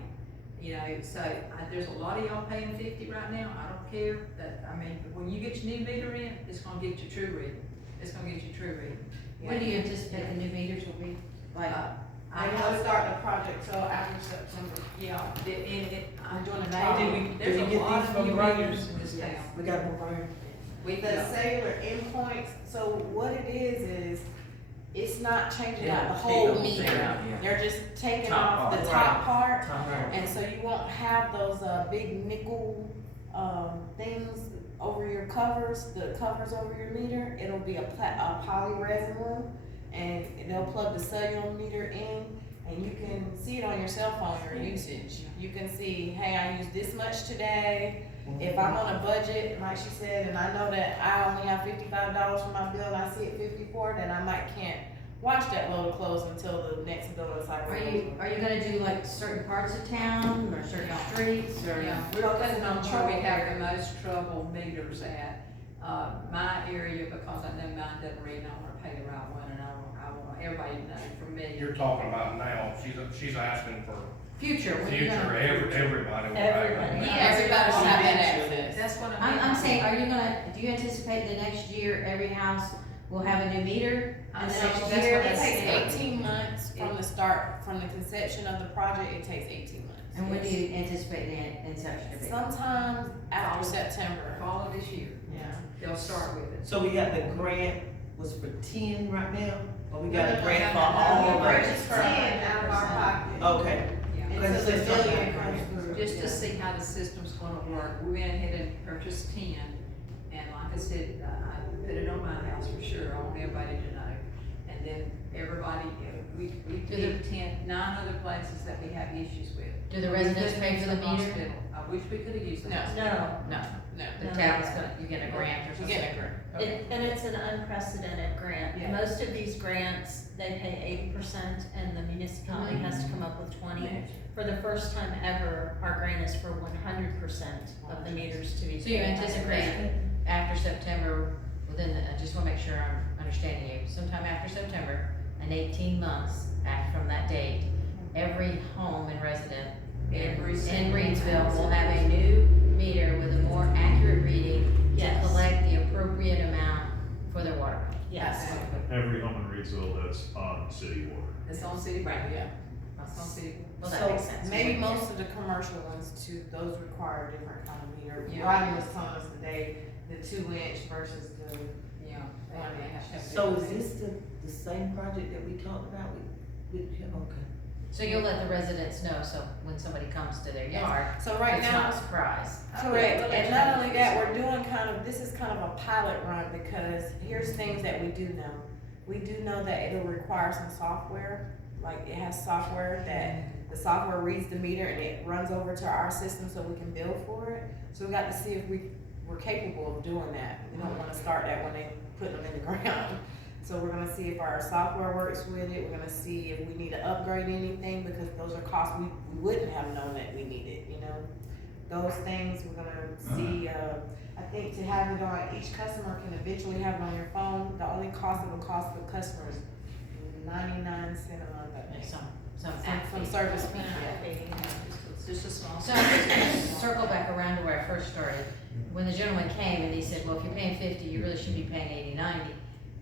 You know, so there's a lot of y'all paying 50 right now. I don't care that, I mean, when you get your new meter in, it's gonna get you true reading. It's gonna get you true reading. When do you anticipate the new meters will be? Like, I don't start the project till after September. Yeah, I'm doing it Did now. we There's get a lot these of from new Brian? meters in this Yes. town. We got one right. The cellular endpoints, so what it is it's not changing out the whole meter. They're just taking Top off the part. top part, Right. and so you won't have those, big nickel, things over your covers, the covers over your meter. It'll be a poly resin one, and they'll plug the cellular meter in, and you can see it on your cell phone, your usage. You can see, hey, I used this much today. If I'm on a budget, like she said, and I know that I only have $55 for my bill, and I see it 54, then I might can't wash that load of clothes until the next billing cycle. are you gonna do like certain parts of town or certain streets or? Yeah, We're gonna put it on where we trouble have area. the most trouble meters at. My area, because I know mine doesn't read, and I wanna pay the right one, and I want everybody to know for me. You're talking about now, she's asking for Future, when you future, gonna? everybody will have. Everybody. Yeah, everybody should have that Eventually. access. That's what I'm saying, do you anticipate the next year, every house will have a new meter? And the So next that's year, what I It said. takes 18 months from the start, from the conception of the project, it takes 18 months. and when do you anticipate the inception to be? Sometimes after September. Fall of this year, Yeah. they'll start with it. So we got the grant was for 10 right now, or we got a grant for no, all no, of no, it? just for 10 out of our pocket. Okay, Yeah. Until the billion comes through. Just to see how the system's gonna work, we went ahead and purchased 10, and like I said, I put it on my house for sure, I want everybody to know. And then everybody, we picked 9 other places that we have issues with. Do the residents We pay couldn't for the use meter? hospital. I wish we could've used the No. hospital. No, No. the town's gonna, you get a grant or You something? get a grant. And it's an unprecedented grant. Yeah. Most of these grants, they pay 80% and the municipality has to come up with 20. For the first time ever, our grant is for 100% of the meters to be So you paid by the anticipate grant. after September, I just wanna make sure I'm understanding you, sometime after September, and 18 months from that date, every home and resident in Reidsville will have a new meter with a more accurate reading to Yes. collect the appropriate amount for their water bill. Yes. Every home in Reidsville that's on city water. It's on city, Right, yeah. it's on city. Well, that makes So sense. maybe most of the commercial ones too, those require a different kind of meter. Yeah. Rodney was telling us today, the 2-inch versus the, Yeah. they have to have so is different- this the same project that we talked about okay. So you'll let the residents know, so when somebody comes to their yard, so right it's now. not a surprise. Correct, and not only that, we're doing this is kind of a pilot run, because here's things that we do know. We do know that it'll require some software, like it has software that the software reads the meter and it runs over to our system so we can bill for it. So we got to see if we're capable of doing that. We don't wanna start that when they put them in the ground. So we're gonna see if our software works with it, we're gonna see if we need to upgrade anything, because those are costs we wouldn't have known that we needed, you know? those things, we're gonna see, I think to have it on, each customer can eventually have it on your phone, the only cost it will cost the customer is 99 cents a month, I think. Some service fee, yeah. It's just a small. So I'm just gonna circle back around to where I first started. When the gentleman came and he said, well, if you're paying 50, you really should be paying 80, 90.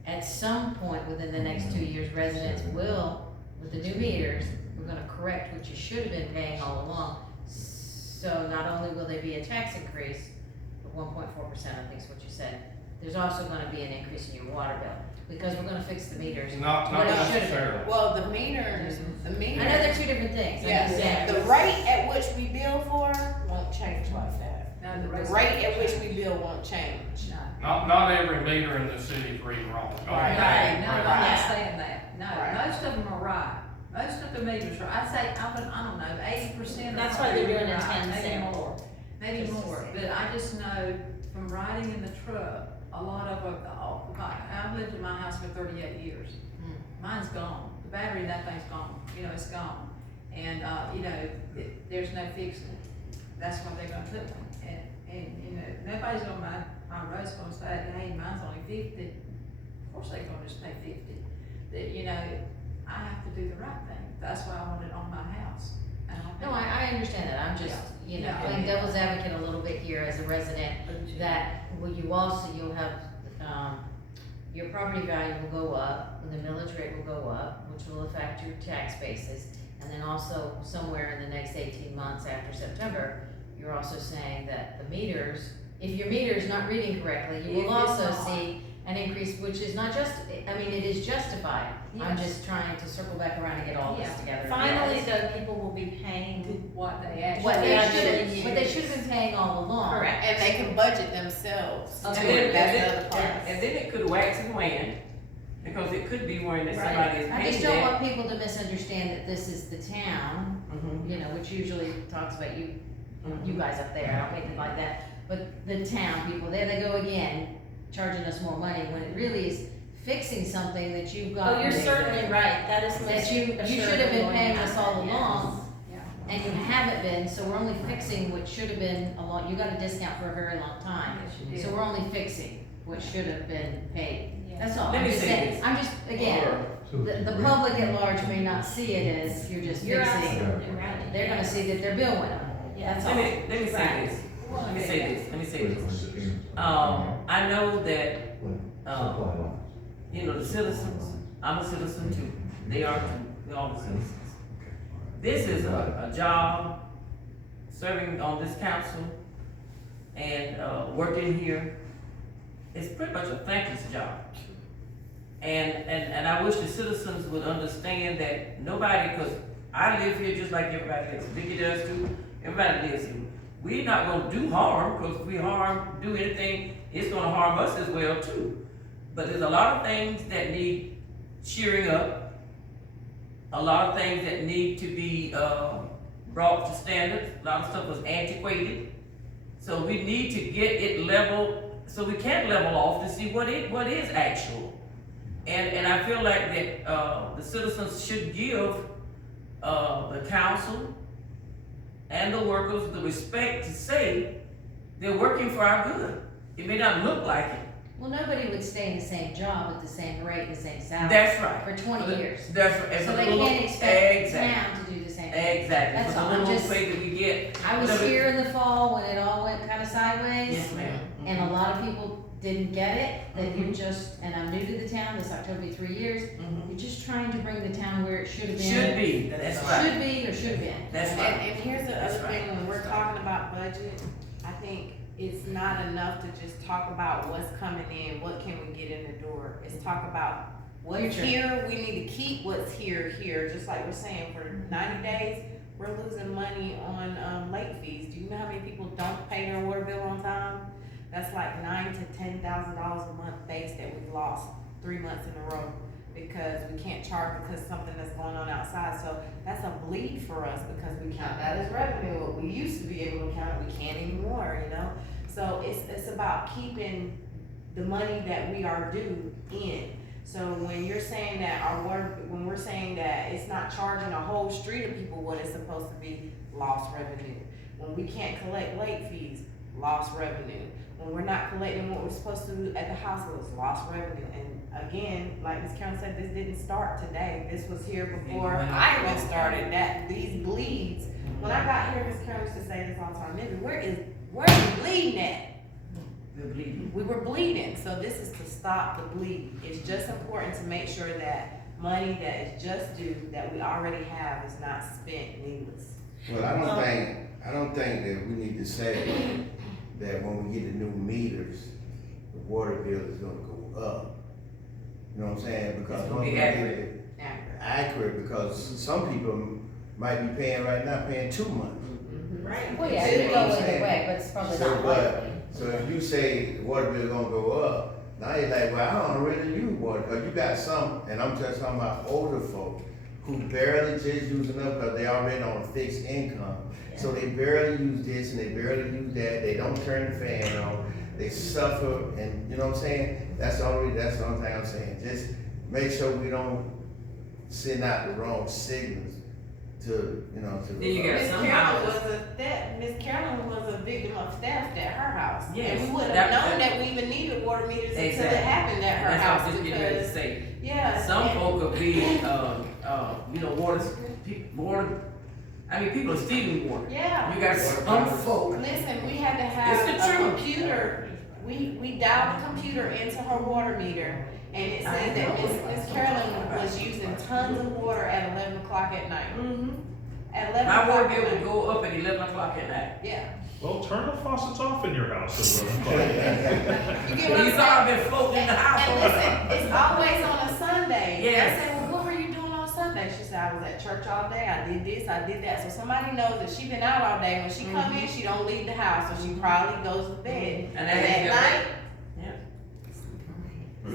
At some point within the next 2 years, residents will, with the new meters, we're gonna correct what you should have been paying all along. So not only will there be a tax increase of 1.4%, I think is what you said, there's also gonna be an increase in your water bill, because we're gonna fix the meters. Not What it should have been. necessarily. Well, the meters, I know they're two different things, I understand. the rate at which we bill for won't change like that. No, The rates rate won't at which change. we bill won't change. No. Not every meter in the city is reading wrong. Right. Right, no, I'm Right. not saying that, no, Right. most of them are right, most of the meters are, I'd say, I don't know, 80% of them. That's why they're doing a right, 10 maybe cent. more, maybe more, but I just know from riding in the truck, a lot of them, I've lived in my house for 38 years. Mine's gone, the battery in that thing's gone, it's gone, and, there's no fixing it, that's why they're gonna put one, and nobody's on my road's gonna say, hey, mine's only 50, of course they're gonna just pay 50. That, I have to do the right thing, that's why I want it on my house, and I'll pay. No, I understand that, I'm just, Yeah. playing devil's advocate a little bit here as a resident, that, you'll have, your property value will go up, and the millage rate will go up, which will affect your tax basis. And then also, somewhere in the next 18 months after September, you're also saying that the meters, if your meter's not reading correctly, you If will it's also not. see an increase, which is not just, it is justified. I'm Yes. just trying to circle back around and get all this Yeah. together. Finally, though, people will be paying What they actually. What they actually What they should have been paying all along. correct. And they can budget themselves. And too. then, That's and the other then, part. and then it could wax and wane, because it could be one that somebody is I paying just don't that. want people to misunderstand that this is the town, Mhm. which usually talks about you guys up there, I don't mean it like that, but the town people, there they go again, charging us more money, when it really is fixing something that you've got. Oh, you're certainly right, that is. That you should have been paying us all along, Yeah. and you haven't been, so we're only fixing what should have been a lot, you got a discount for a very long time. Yes, you did. So we're only fixing what should have been paid, Yeah. that's all, Let I'm me just say saying, this. I'm just, again, the public at large may not see it as you're just You're fixing. absolutely right. They're gonna see that their bill went up, Yeah. that's all. Let me say Right. this, let me say this. I know that, the citizens, I'm a citizen too, they are too, we're all the citizens. This is a job, serving on this council and, working here, it's pretty much a thankless job. And I wish the citizens would understand that nobody, cause I live here just like everybody else, Vicky does too, everybody lives here. We're not gonna do harm, cause if we do anything, it's gonna harm us as well too. But there's a lot of things that need cheering up, a lot of things that need to be, brought to standards, a lot of stuff was antiquated. So we need to get it level, so we can level off to see what is actual. And I feel like that, the citizens should give, the council and the workers the respect to say they're working for our good. It may not look like it. Well, nobody would stay in the same job at the same rate, the same salary. That's right. For 20 years. That's right. So they can't expect the Exactly. town to do the same thing. Exactly. That's For all, the I'm little just, pay that we get. I was whatever- here in the fall when it all went kinda sideways. Yes, ma'am. And a lot of people didn't get it, that you're Mhm. just, and I'm new to the town, this October will be 3 years. Mhm. You're just trying to bring the town where it should have been. Should be, that's right. Should be or should have been. That's And, right. and here's the That's other right. thing, when we're talking about budget, I think it's not enough to just talk about what's coming in, what can we get in the door. It's talk about what's Future. here, we need to keep what's here, just like we're saying, for 90 days, we're losing money on, late fees. Do you know how many people don't pay their water bill on time? That's like $9,000 to $10,000 a month base that we've lost 3 months in a row because we can't charge because something that's going on outside. So that's a bleed for us because we count that as revenue. We used to be able to count it, we can't anymore, So it's about keeping the money that we are due in. So when you're saying that when we're saying that it's not charging a whole street of people what it's supposed to be, lost revenue. When we can't collect late fees, lost revenue. When we're not collecting what we're supposed to do at the hospitals, lost revenue. And again, like Ms. Karen said, this didn't start today. This was here before I even started, that these bleeds. When I got here, Ms. Karen used to say this all the time, Nibby, where is the bleeding at? We're bleeding. We were bleeding, so this is to stop the bleed. It's just important to make sure that money that is just due, that we already have, is not spent needless. Well, I don't think that we need to say that when we get the new meters, the water bill is gonna go up. You know what I'm saying? Because It's gonna when be we accurate. get it accurate, because some people might be paying right now, paying 2 months. Right. Well, yeah, See it what go I'm either saying? way, but it's probably So, not but- likely. So if you say the water bill gonna go up, now you're like, well, I don't really use water, cause you got some, and I'm just talking about older folk who barely just using up, cause they already on a fixed income. So they barely use this and they barely use that, they don't turn the fan on, they suffer, and you know what I'm saying? That's the only thing I'm saying, just make sure we don't send out the wrong signals to, you know, to. Then you got Miss some Carolyn houses. Miss Carolyn was a victim of theft at her house. Yes, And we wouldn't that- have known that we even needed water meters until it Exactly. happened at her That's what I house was just getting ready to because, say. yeah. Some and- folk could be, water, I mean, people are stealing water. Yeah. You got some folk. Listen, we had to It's have the a truth. computer, we dialed the computer into her water meter, and it said that Miss Carolyn was using tons of water at 11 o'clock at night. At 11 My water o'clock bill at would night. go up at 11 o'clock at night. Yeah. Well, turn the faucets off in your house as well. You get what I'm You saying? saw I've been floating in the house. And listen, it's always on a Sunday. Yes. I said, well, what were you doing on Sunday? She said, I was at church all day, I did this, I did that. So somebody knows that she been out all day. When she come in, she don't leave the house, so she probably goes to bed. And And that at is night,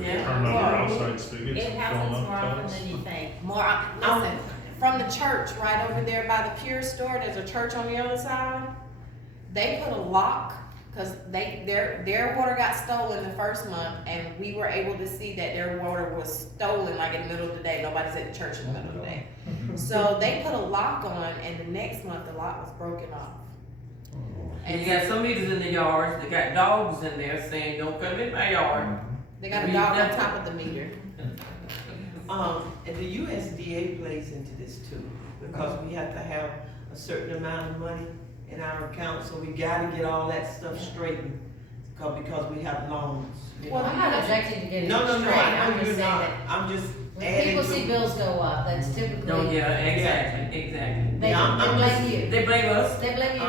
Yeah. Turn on your outside spigots It and fill happens them more up. often than you think. listen, from the church right over there by the Pure store, there's a church on the other side. They put a lock, cause their water got stolen the first month, and we were able to see that their water was stolen like in the middle of the day. Nobody's at the church in the middle of the day. So they put a lock on, and the next month the lock was broken off. And you got some meters in the yards, they got dogs in there saying, don't come in my yard. They got a dog on top of the meter. And the USDA plays into this too, because we have to have a certain amount of money in our account, so we gotta get all that stuff straightened, because we have loans. you Well, know. I'm not objecting to getting it No, straight, I I'm know just you're saying not, that I'm just when adding people see to. bills go up, that's No, typically, yeah, exactly. they Yeah, I'm blame just- you, They blame us. they blame you.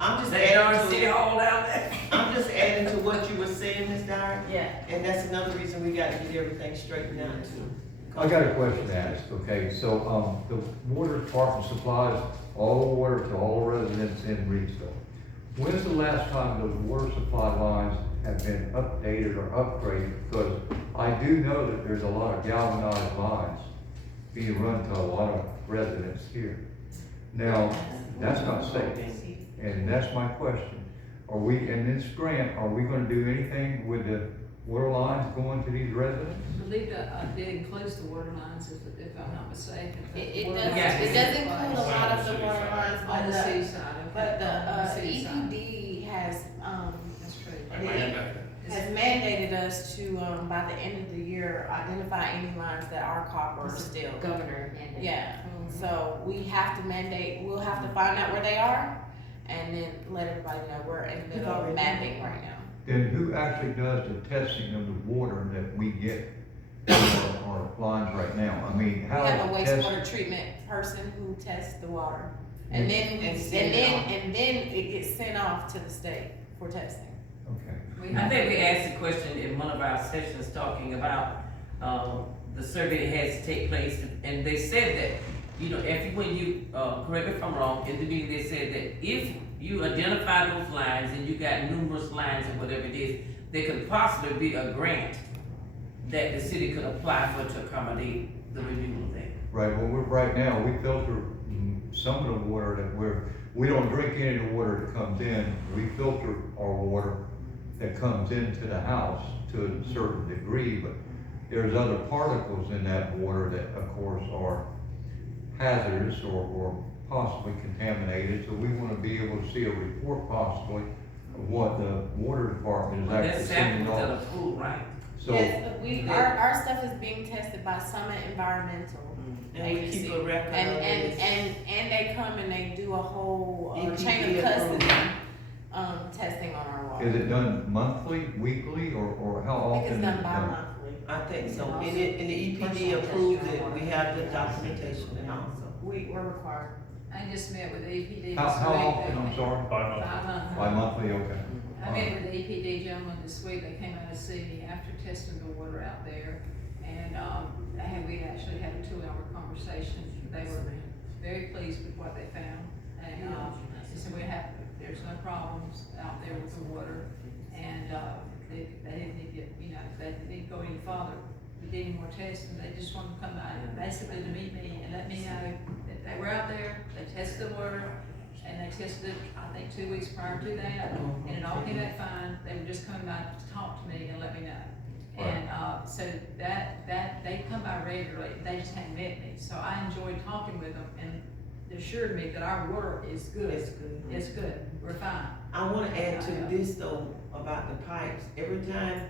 I'm just They darn adding city to, hall down there. I'm just adding to what you were saying, Ms. Dyer, Yeah. and that's another reason we gotta get everything straightened out too. I got a question to ask, okay, so, the water department supplies all water to all residents in Reidsville. When's the last time those water supply lines have been updated or upgraded? Because I do know that there's a lot of galvanized lines being run to a lot of residents here. Now, that's not safe, and that's my question. Are we, in this grant, are we gonna do anything with the water lines going to these residents? I believe that did include the water lines, if I'm not mistaken. It Water does, lines it does in include a place. lot of the water lines, On the but seaside, okay. but the, On the seaside. EPD has, That's true. has mandated us to, by the end of the year, identify any lines that are copper still. Governor mandated. Yeah, so we have to mandate, we'll have to find out where they are, and then let everybody know we're in the middle of mapping right now. Then who actually does the testing of the water that we get for our lines right now? I mean, We how have a is it wastewater treatment person who tests the water, and then, And send it off. and then it gets sent off to the state for testing. Okay. I think we asked a question in one of our sessions talking about, the survey that has to take place, and they said that, you know, when you, correct me if I'm wrong, in the meeting, they said that if you identify those lines and you got numerous lines or whatever it is, there could possibly be a grant that the city could apply for to accommodate the renewal of that. Right, well, right now, we filter some of the water that we don't drink any of the water that comes in. We filter our water that comes into the house to a certain degree, but there's other particles in that water that, of course, are hazardous or possibly contaminated, so we wanna be able to see a report possibly of what the water department is Well, actually that's sending samples of off. the food, right? So, Yes, but our stuff is being tested by Summit Environmental. And we keep a record of it. And they come and they do a whole chain EPD of custody, approved. testing on our water. is it done monthly, weekly, or how I often think is it's it done done? bi-monthly. I think so, and the EPD approved it, we have the documentation and also. We're required. I just met with the EPD this week. How often, I'm sorry? Bi-monthly. Bi-monthly, okay. I met with the EPD gentleman this week, they came out to see me after testing the water out there, and, we actually had a 2-hour conversation. They were very pleased with what they found, and, they said there's no problems out there with the water, and, they didn't need to get, they didn't go any farther, we did any more testing, they just wanted to come out and basically to meet me and let me know that they were out there, they tested the water, and they tested it, I think, 2 weeks prior to that, and it all came back fine. They were just coming by to talk to me and let me know. And, so that, they come by regularly, they just hadn't met me. So I enjoyed talking with them, and they assured me that our water is good. It's good. It's good, we're fine. I wanna add to this though, about the pipes, every time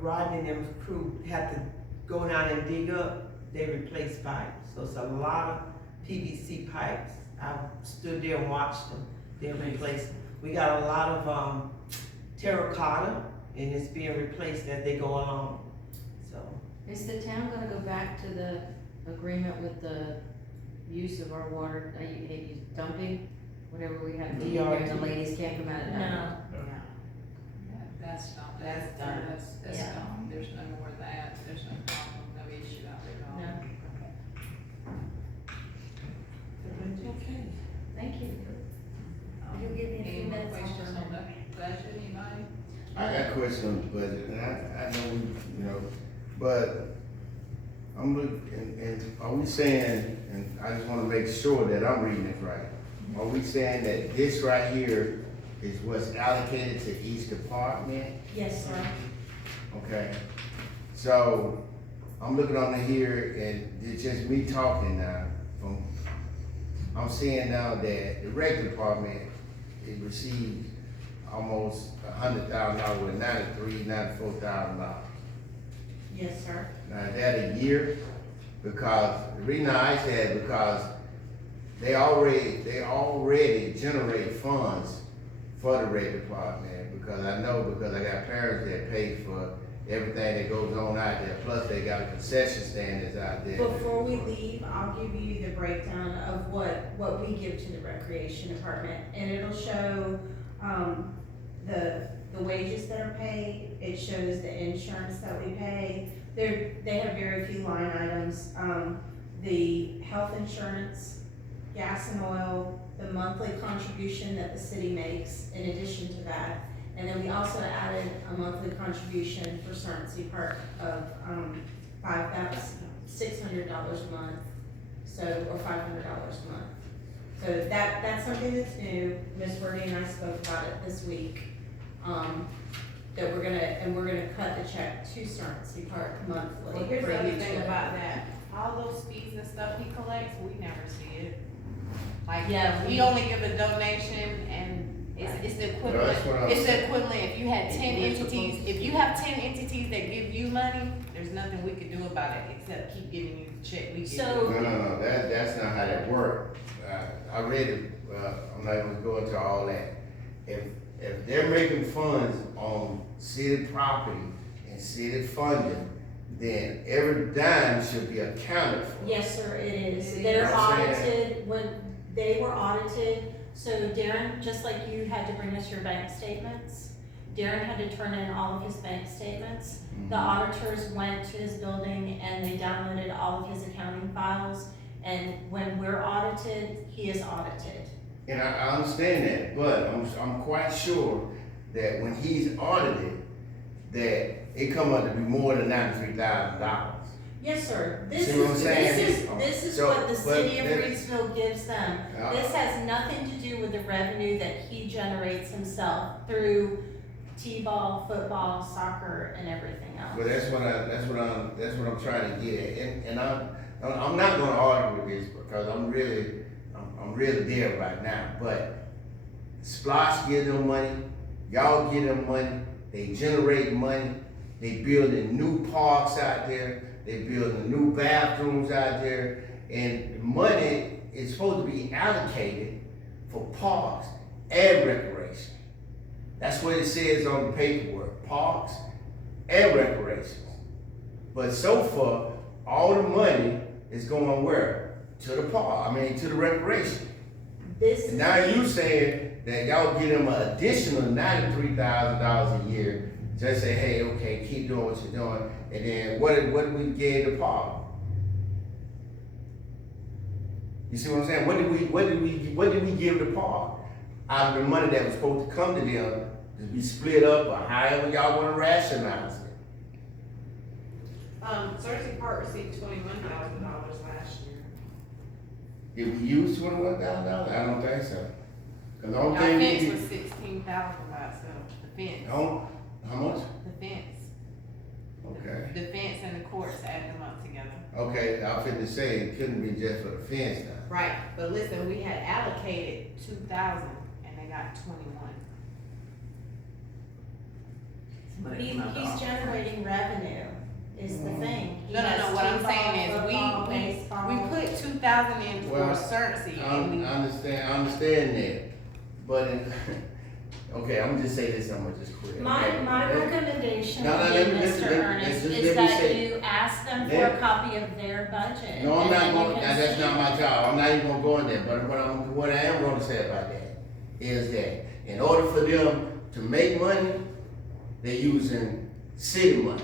Rodney and them crew have to go down and dig up, they replace pipes, so it's a lot of PVC pipes. I stood there and watched them, they're replacing. We got a lot of, terracotta, and it's being replaced as they go along, so. Is the town gonna go back to the agreement with the use of our water, dumping? Whenever we had a meeting there, and the ladies can't come out at night? That's not, That's done. that's Yeah. gone. There's no more of that, there's no problem, no issue out there at all. No. Okay. Thank you. You'll give me a few Any more minutes, I'll questions turn on that budget, anybody? I got a question on the budget, and I know, but I'm looking, and are we saying, and I just wanna make sure that I'm reading it right. Are we saying that this right here is what's allocated to each department? Yes, sir. Okay, so I'm looking on here and it's just me talking now. I'm seeing now that the rec department, it received almost $100,000 with $94,000. Yes, sir. Now, is that a year? Because the reason I ask that, because they already generate funds for the rec department, because I got parents that pay for everything that goes on out there, plus they got a concession stand that's out there. Before we leave, I'll give you the breakdown of what we give to the recreation department, and it'll show, the wages that are paid, it shows the insurance that we pay. They have very few line items, the health insurance, gas and oil, the monthly contribution that the city makes in addition to that. And then we also added a monthly contribution for Sarnsey Park of, $600 a month, so, or $500 a month. So that's something that's new, Ms. Birdie and I spoke about it this week, that we're gonna cut the check to Sarnsey Park monthly. Well, here's for the other each thing one. about that, all those fees and stuff he collects, we never see it. Like, Yeah, we only give a donation and it's the equivalent, That's what I'm it's the saying. equivalent, if you had 10 We're entities, supposed if you have 10 entities that give you money, there's nothing we can do about it, except keep giving you the check we give you. So- No, that's not how that works. I read it, I'm not gonna go into all that. If they're making funds on city property and city funding, then every dime should be accounted for. Yes, sir, it is. It They're is. audited, when they were audited, so Darren, just like you had to bring us your bank statements, Darren had to turn in all of his bank statements. The auditors went to his building and they downloaded all of his accounting files, and when we're audited, he is audited. And I understand that, but I'm quite sure that when he's audited, that it come up to be more than $93,000. Yes, sir. See what I'm saying? This is So, what the but city of then- Reidsville gives them. Uh, This has nothing to do with the revenue that he generates himself through T-ball, football, soccer, and everything But else. that's what I'm trying to get at, and I'm not gonna argue with this, because I'm I'm really there right now, but Splash give them money, y'all give them money, they generate money, they building new parks out there, they building new bathrooms out there, and the money is supposed to be allocated for parks and recreation. That's what it says on the paperwork, parks and recreation. But so far, all the money is going where? To the park, to the recreation. And now you saying that y'all give them an additional $93,000 a year, just say, hey, okay, keep doing what you're doing, and then what did we give the park? You see what I'm saying? What did we give the park out of the money that was supposed to come to them to be split up or however y'all want to rationalize it? Cersei Park received $21,000 last year. Did we use $21,000? I don't think so. Cause the only Our thing we fence did- was $16,000 by itself, the fence. How much? The fence. Okay. The fence and the courts add them up together. Okay, I was finna say, it couldn't be just for the fence now. Right, but listen, we had allocated 2,000 and they got 21. He's generating revenue, is the thing. He No, has what I'm t-ball, saying football, is baseball. we put 2,000 in for Well, Cersei I and we. understand that, but, okay, I'm gonna just say this, I'm gonna just quit. My recommendation No, no, to let you, me- Mr. let- Ernest, let is me that say- you ask them for Let- a copy of their budget. No, I'm and not then you going, can that's see- not my job, I'm not even gonna go in there, but what I am gonna say about that is that in order for them to make money, they're using city money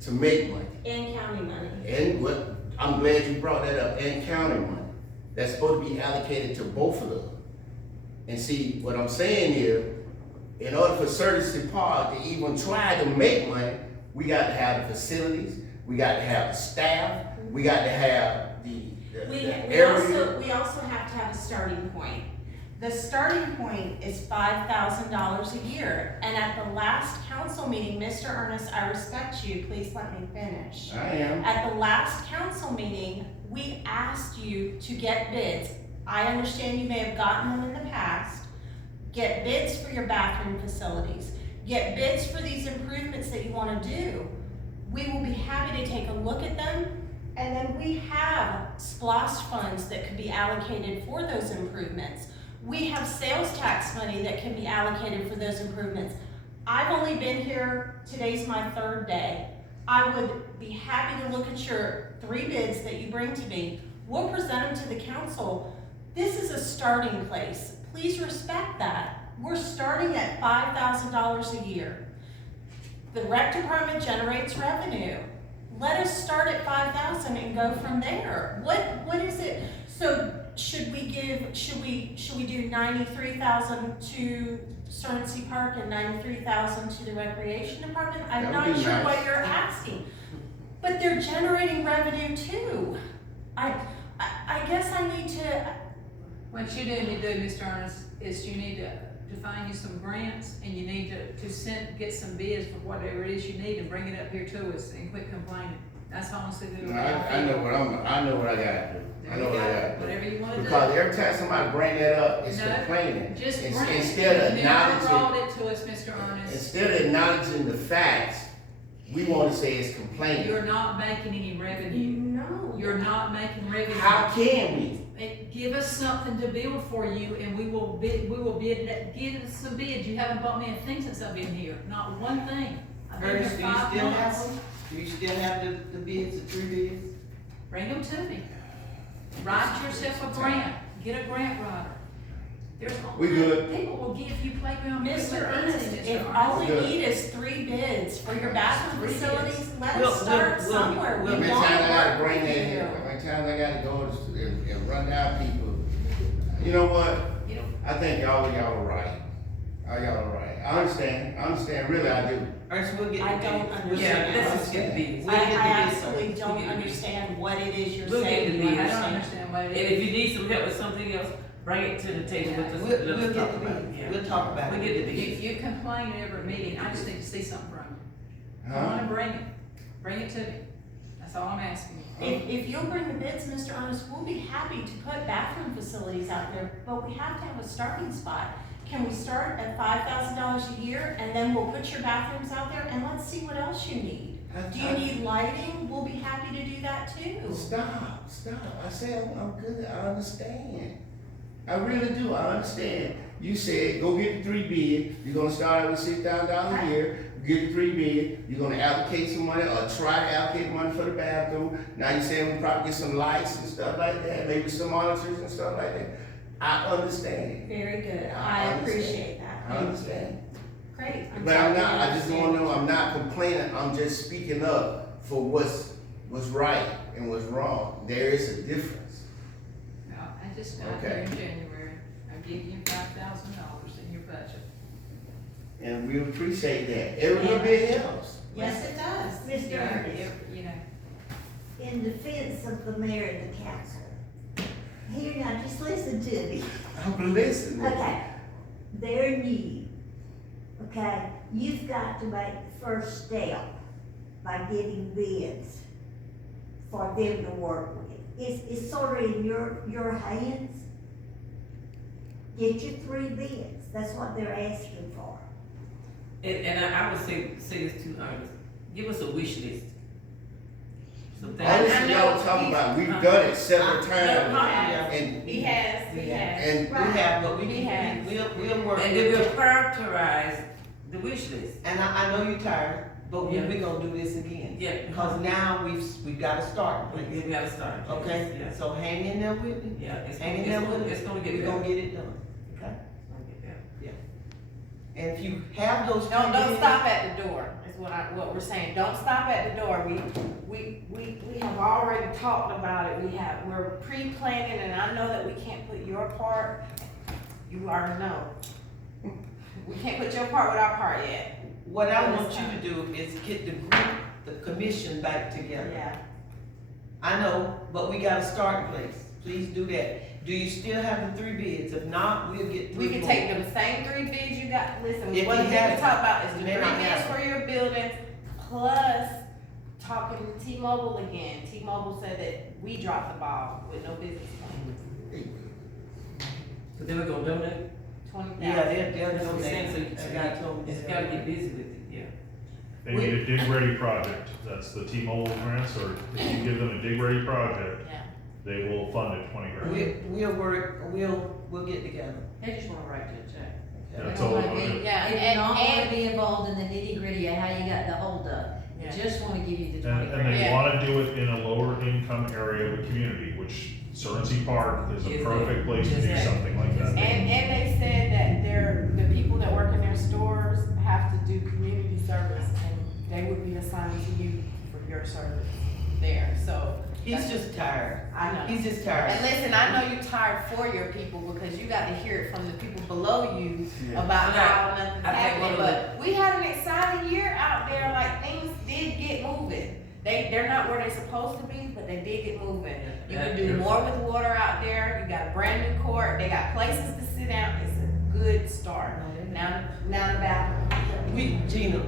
to make money. And county money. And I'm glad you brought that up, and county money. That's supposed to be allocated to both of them. And see, what I'm saying is, in order for Cersei Park to even try to make money, we got to have the facilities, we got to have the staff, we got to have the area. We also have to have a starting point. The starting point is $5,000 a year, and at the last council meeting, Mr. Ernest, I respect you, please let me finish. I am. At the last council meeting, we asked you to get bids. I understand you may have gotten them in the past. Get bids for your bathroom facilities. Get bids for these improvements that you wanna do. We will be happy to take a look at them, and then we have SPOS funds that could be allocated for those improvements. We have sales tax money that can be allocated for those improvements. I've only been here, today's my third day. I would be happy to look at your 3 bids that you bring to me. We'll present them to the council. This is a starting place. Please respect that. We're starting at $5,000 a year. The rec department generates revenue. Let us start at 5,000 and go from there. What is it? So should we do 93,000 to Cersei Park and 93,000 to the recreation department? I'm That not would be sure nice. what you're asking, but they're generating revenue too. I guess I need to, What you need to do, Mr. Ernest, is you need to find you some grants, and you need to get some bids for whatever it is you need, and bring it up here to us, and quit complaining. That's honestly the way I know what I gotta do. I know what I gotta do. Whatever you wanna do. Because every time somebody bring that up, it's No, complaining. Just bring it. Instead of You never acknowledging, brought it to us, Mr. Ernest. instead of acknowledging the facts, we wanna say it's complaining. You're not making any revenue. no. You're not making revenue. How can we? Give us something to build for you, and we will bid, give us some bids. You haven't bought me a thing since I've been here, not one thing. I've been Ernest, here do you 5 still have months. them? Do you still have the bids, the 3 bids? Bring them to me. Write yourself a grant, get a grant writer. There's all We good. People will give you playground. Mr. equipment, Ernest, Mr. if Ernest. all we Good. need is 3 bids for your bathroom 3 bids. facilities, let We'll- us start we'll- somewhere. we'll- We How many want times I gotta to work bring with that in? you. How many times I gotta go and run down people? You know what? You know, I think y'all are right. Y'all are right. I understand, really I do. Ernest, we'll get the I bids. don't We'll understand. get the Yeah, let's just get the bids. We'll I get the bids absolutely first. don't We'll get the bids. understand what it is you're We'll get saying the you bids. I don't understand. understand what And it if is. you need some help with something else, bring it to the table with us. We'll Let's get talk the about it. bids. Yeah. We'll talk about We it. get the bids. You complain at every meeting, I just need to see something from you. I Huh? wanna bring it to me. That's all I'm asking. If you'll bring the bids, Mr. Honest, we'll be happy to put bathroom facilities out there, but we have to have a starting spot. Can we start at $5,000 a year, and then we'll put your bathrooms out there, and let's see what else you need? Do you need lighting? We'll be happy to do that too. Stop. I said, I'm good, I understand. I really do, I understand. You said, go get the 3 bids, you're gonna start out with $6,000 a year, get the 3 bids, you're gonna allocate some money, or try to allocate money for the bathroom. Now you're saying we probably get some lights and stuff like that, maybe some monitors and stuff like that. I understand. Very good. I I understand. appreciate that. I understand. Great. But I'm glad not, you I just understand. wanna know, I'm not complaining, I'm just speaking up for what's right and what's wrong. There is a difference. No, I just got here in January, I'm giving you $5,000 in your budget. And we appreciate that. Every little bit helps. Yes, it does. Mr. Yeah, Ernest, you know, in defense of the mayor and the council, here now, just listen to me. I'm listening. Okay, they're new, okay? You've got to make the first step by getting bids for them to work with. It's sort of in your hands. Get your 3 bids, that's what they're asking for. And I would say this too, Ernest, give us a wish list. So All things- this y'all talking about, we've done it several times. And, He has. and We have, but we He can, has. we'll work. And then we'll prioritize the wish list. And I know you're tired, but Yeah. we're gonna do this again. Yeah. Because now we've got to start, We please. gotta start. Okay, Yeah. so hang in there with me. Yeah, it's Hang gonna, in there with me. it's gonna get We're better. gonna get it done, okay? It's gonna get better. And if you have those. Don't bids- stop at the door, is what we're saying. Don't stop at the door. We have already talked about it. We're pre-planning, and I know that we can't put your part, you already know. We can't put your part with our part yet. What I want you to do is get the group, the commission back together. Yeah. I know, but we got a starting place. Please do that. Do you still have the 3 bids? If not, we'll get 3 We can more. take them same 3 bids you got, listen, If what you we have- talk about is the 3 may not bids have for your building, plus talking to T-Mobile again. T-Mobile said that we dropped the ball with no business plan. So then we're gonna donate? 20,000. Yeah, they're That's what I'm saying, donating. so The guy told me. you gotta get busy with it, yeah. They need a dig-ready project, that's the T-Mobile grants, or if you give them a dig-ready project, Yeah. they will fund it 20 grand. We'll work, we'll get together. They just wanna write you a check. That's They all don't we're wanna gonna be- do. Yeah, They do not wanna and- be involved in the nitty gritty of how you got the holdup. Yeah. They just wanna give you the 20 And grand. they Yeah. wanna do it in a lower income area of the community, which Surrency Park is a Is perfect it? place to do Is it? something like that. And they said that the people that work in their stores have to do community service, and they would be assigned to you for your service there, so. He's just tired. I know. He's just tired. And listen, I know you're tired for your people, because you got to hear it from the people below you Yeah. about Yeah. how nothing's I think happening, one of but we had an exciting year out there, like, things did get moving. They're not where they're supposed to be, but they did get moving. You can do more with water out there, you got a brand new court, they got places to sit down, it's a good start. Now the bathroom. Gina,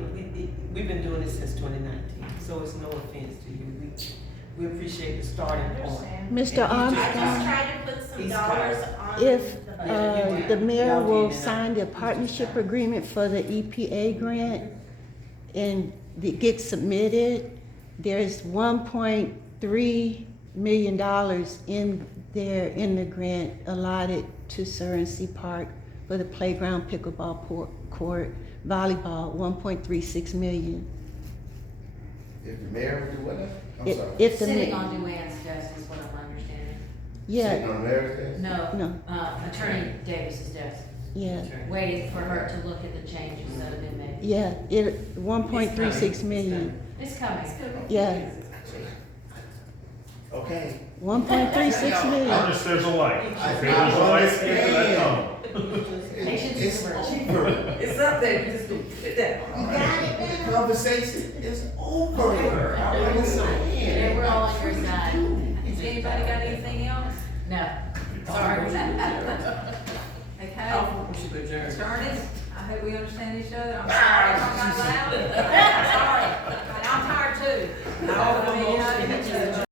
we've been doing this since 2019, so it's no offense to you. We appreciate the starting point. Mr. And I you just Armstrong, tried to put some He's dollars tired. on if the budget. Yeah, you the did. mayor Y'all will did, and sign the I- partnership agreement for the EPA grant and it gets submitted, there's $1.3 million in there in the grant allotted to Surrency Park for the playground, pickleball court, volleyball, 1.36 million. if the mayor would do what? I'm If- sorry. If the Sitting ma- on Duane's desk is what I'm understanding. yeah, Sitting on the mayor's desk? No, no, Attorney Davis's desk, yeah, waiting for her to look at the changes that have been made. yeah, 1.36 million, It's coming. yeah, Okay. 1.36 million. Ernest, there's a light, I- okay, there's a light at the end of that tunnel. Patience is a virtue. It's over. It's up there, you just go sit down. The conversation is over. I understand. And we're all on your side. Has anybody got anything else? No. Sorry. Okay, Oh, we should adjourn. Mr. Ernest, I hope we understand each other, I'm sorry if I'm not loud. I'm sorry.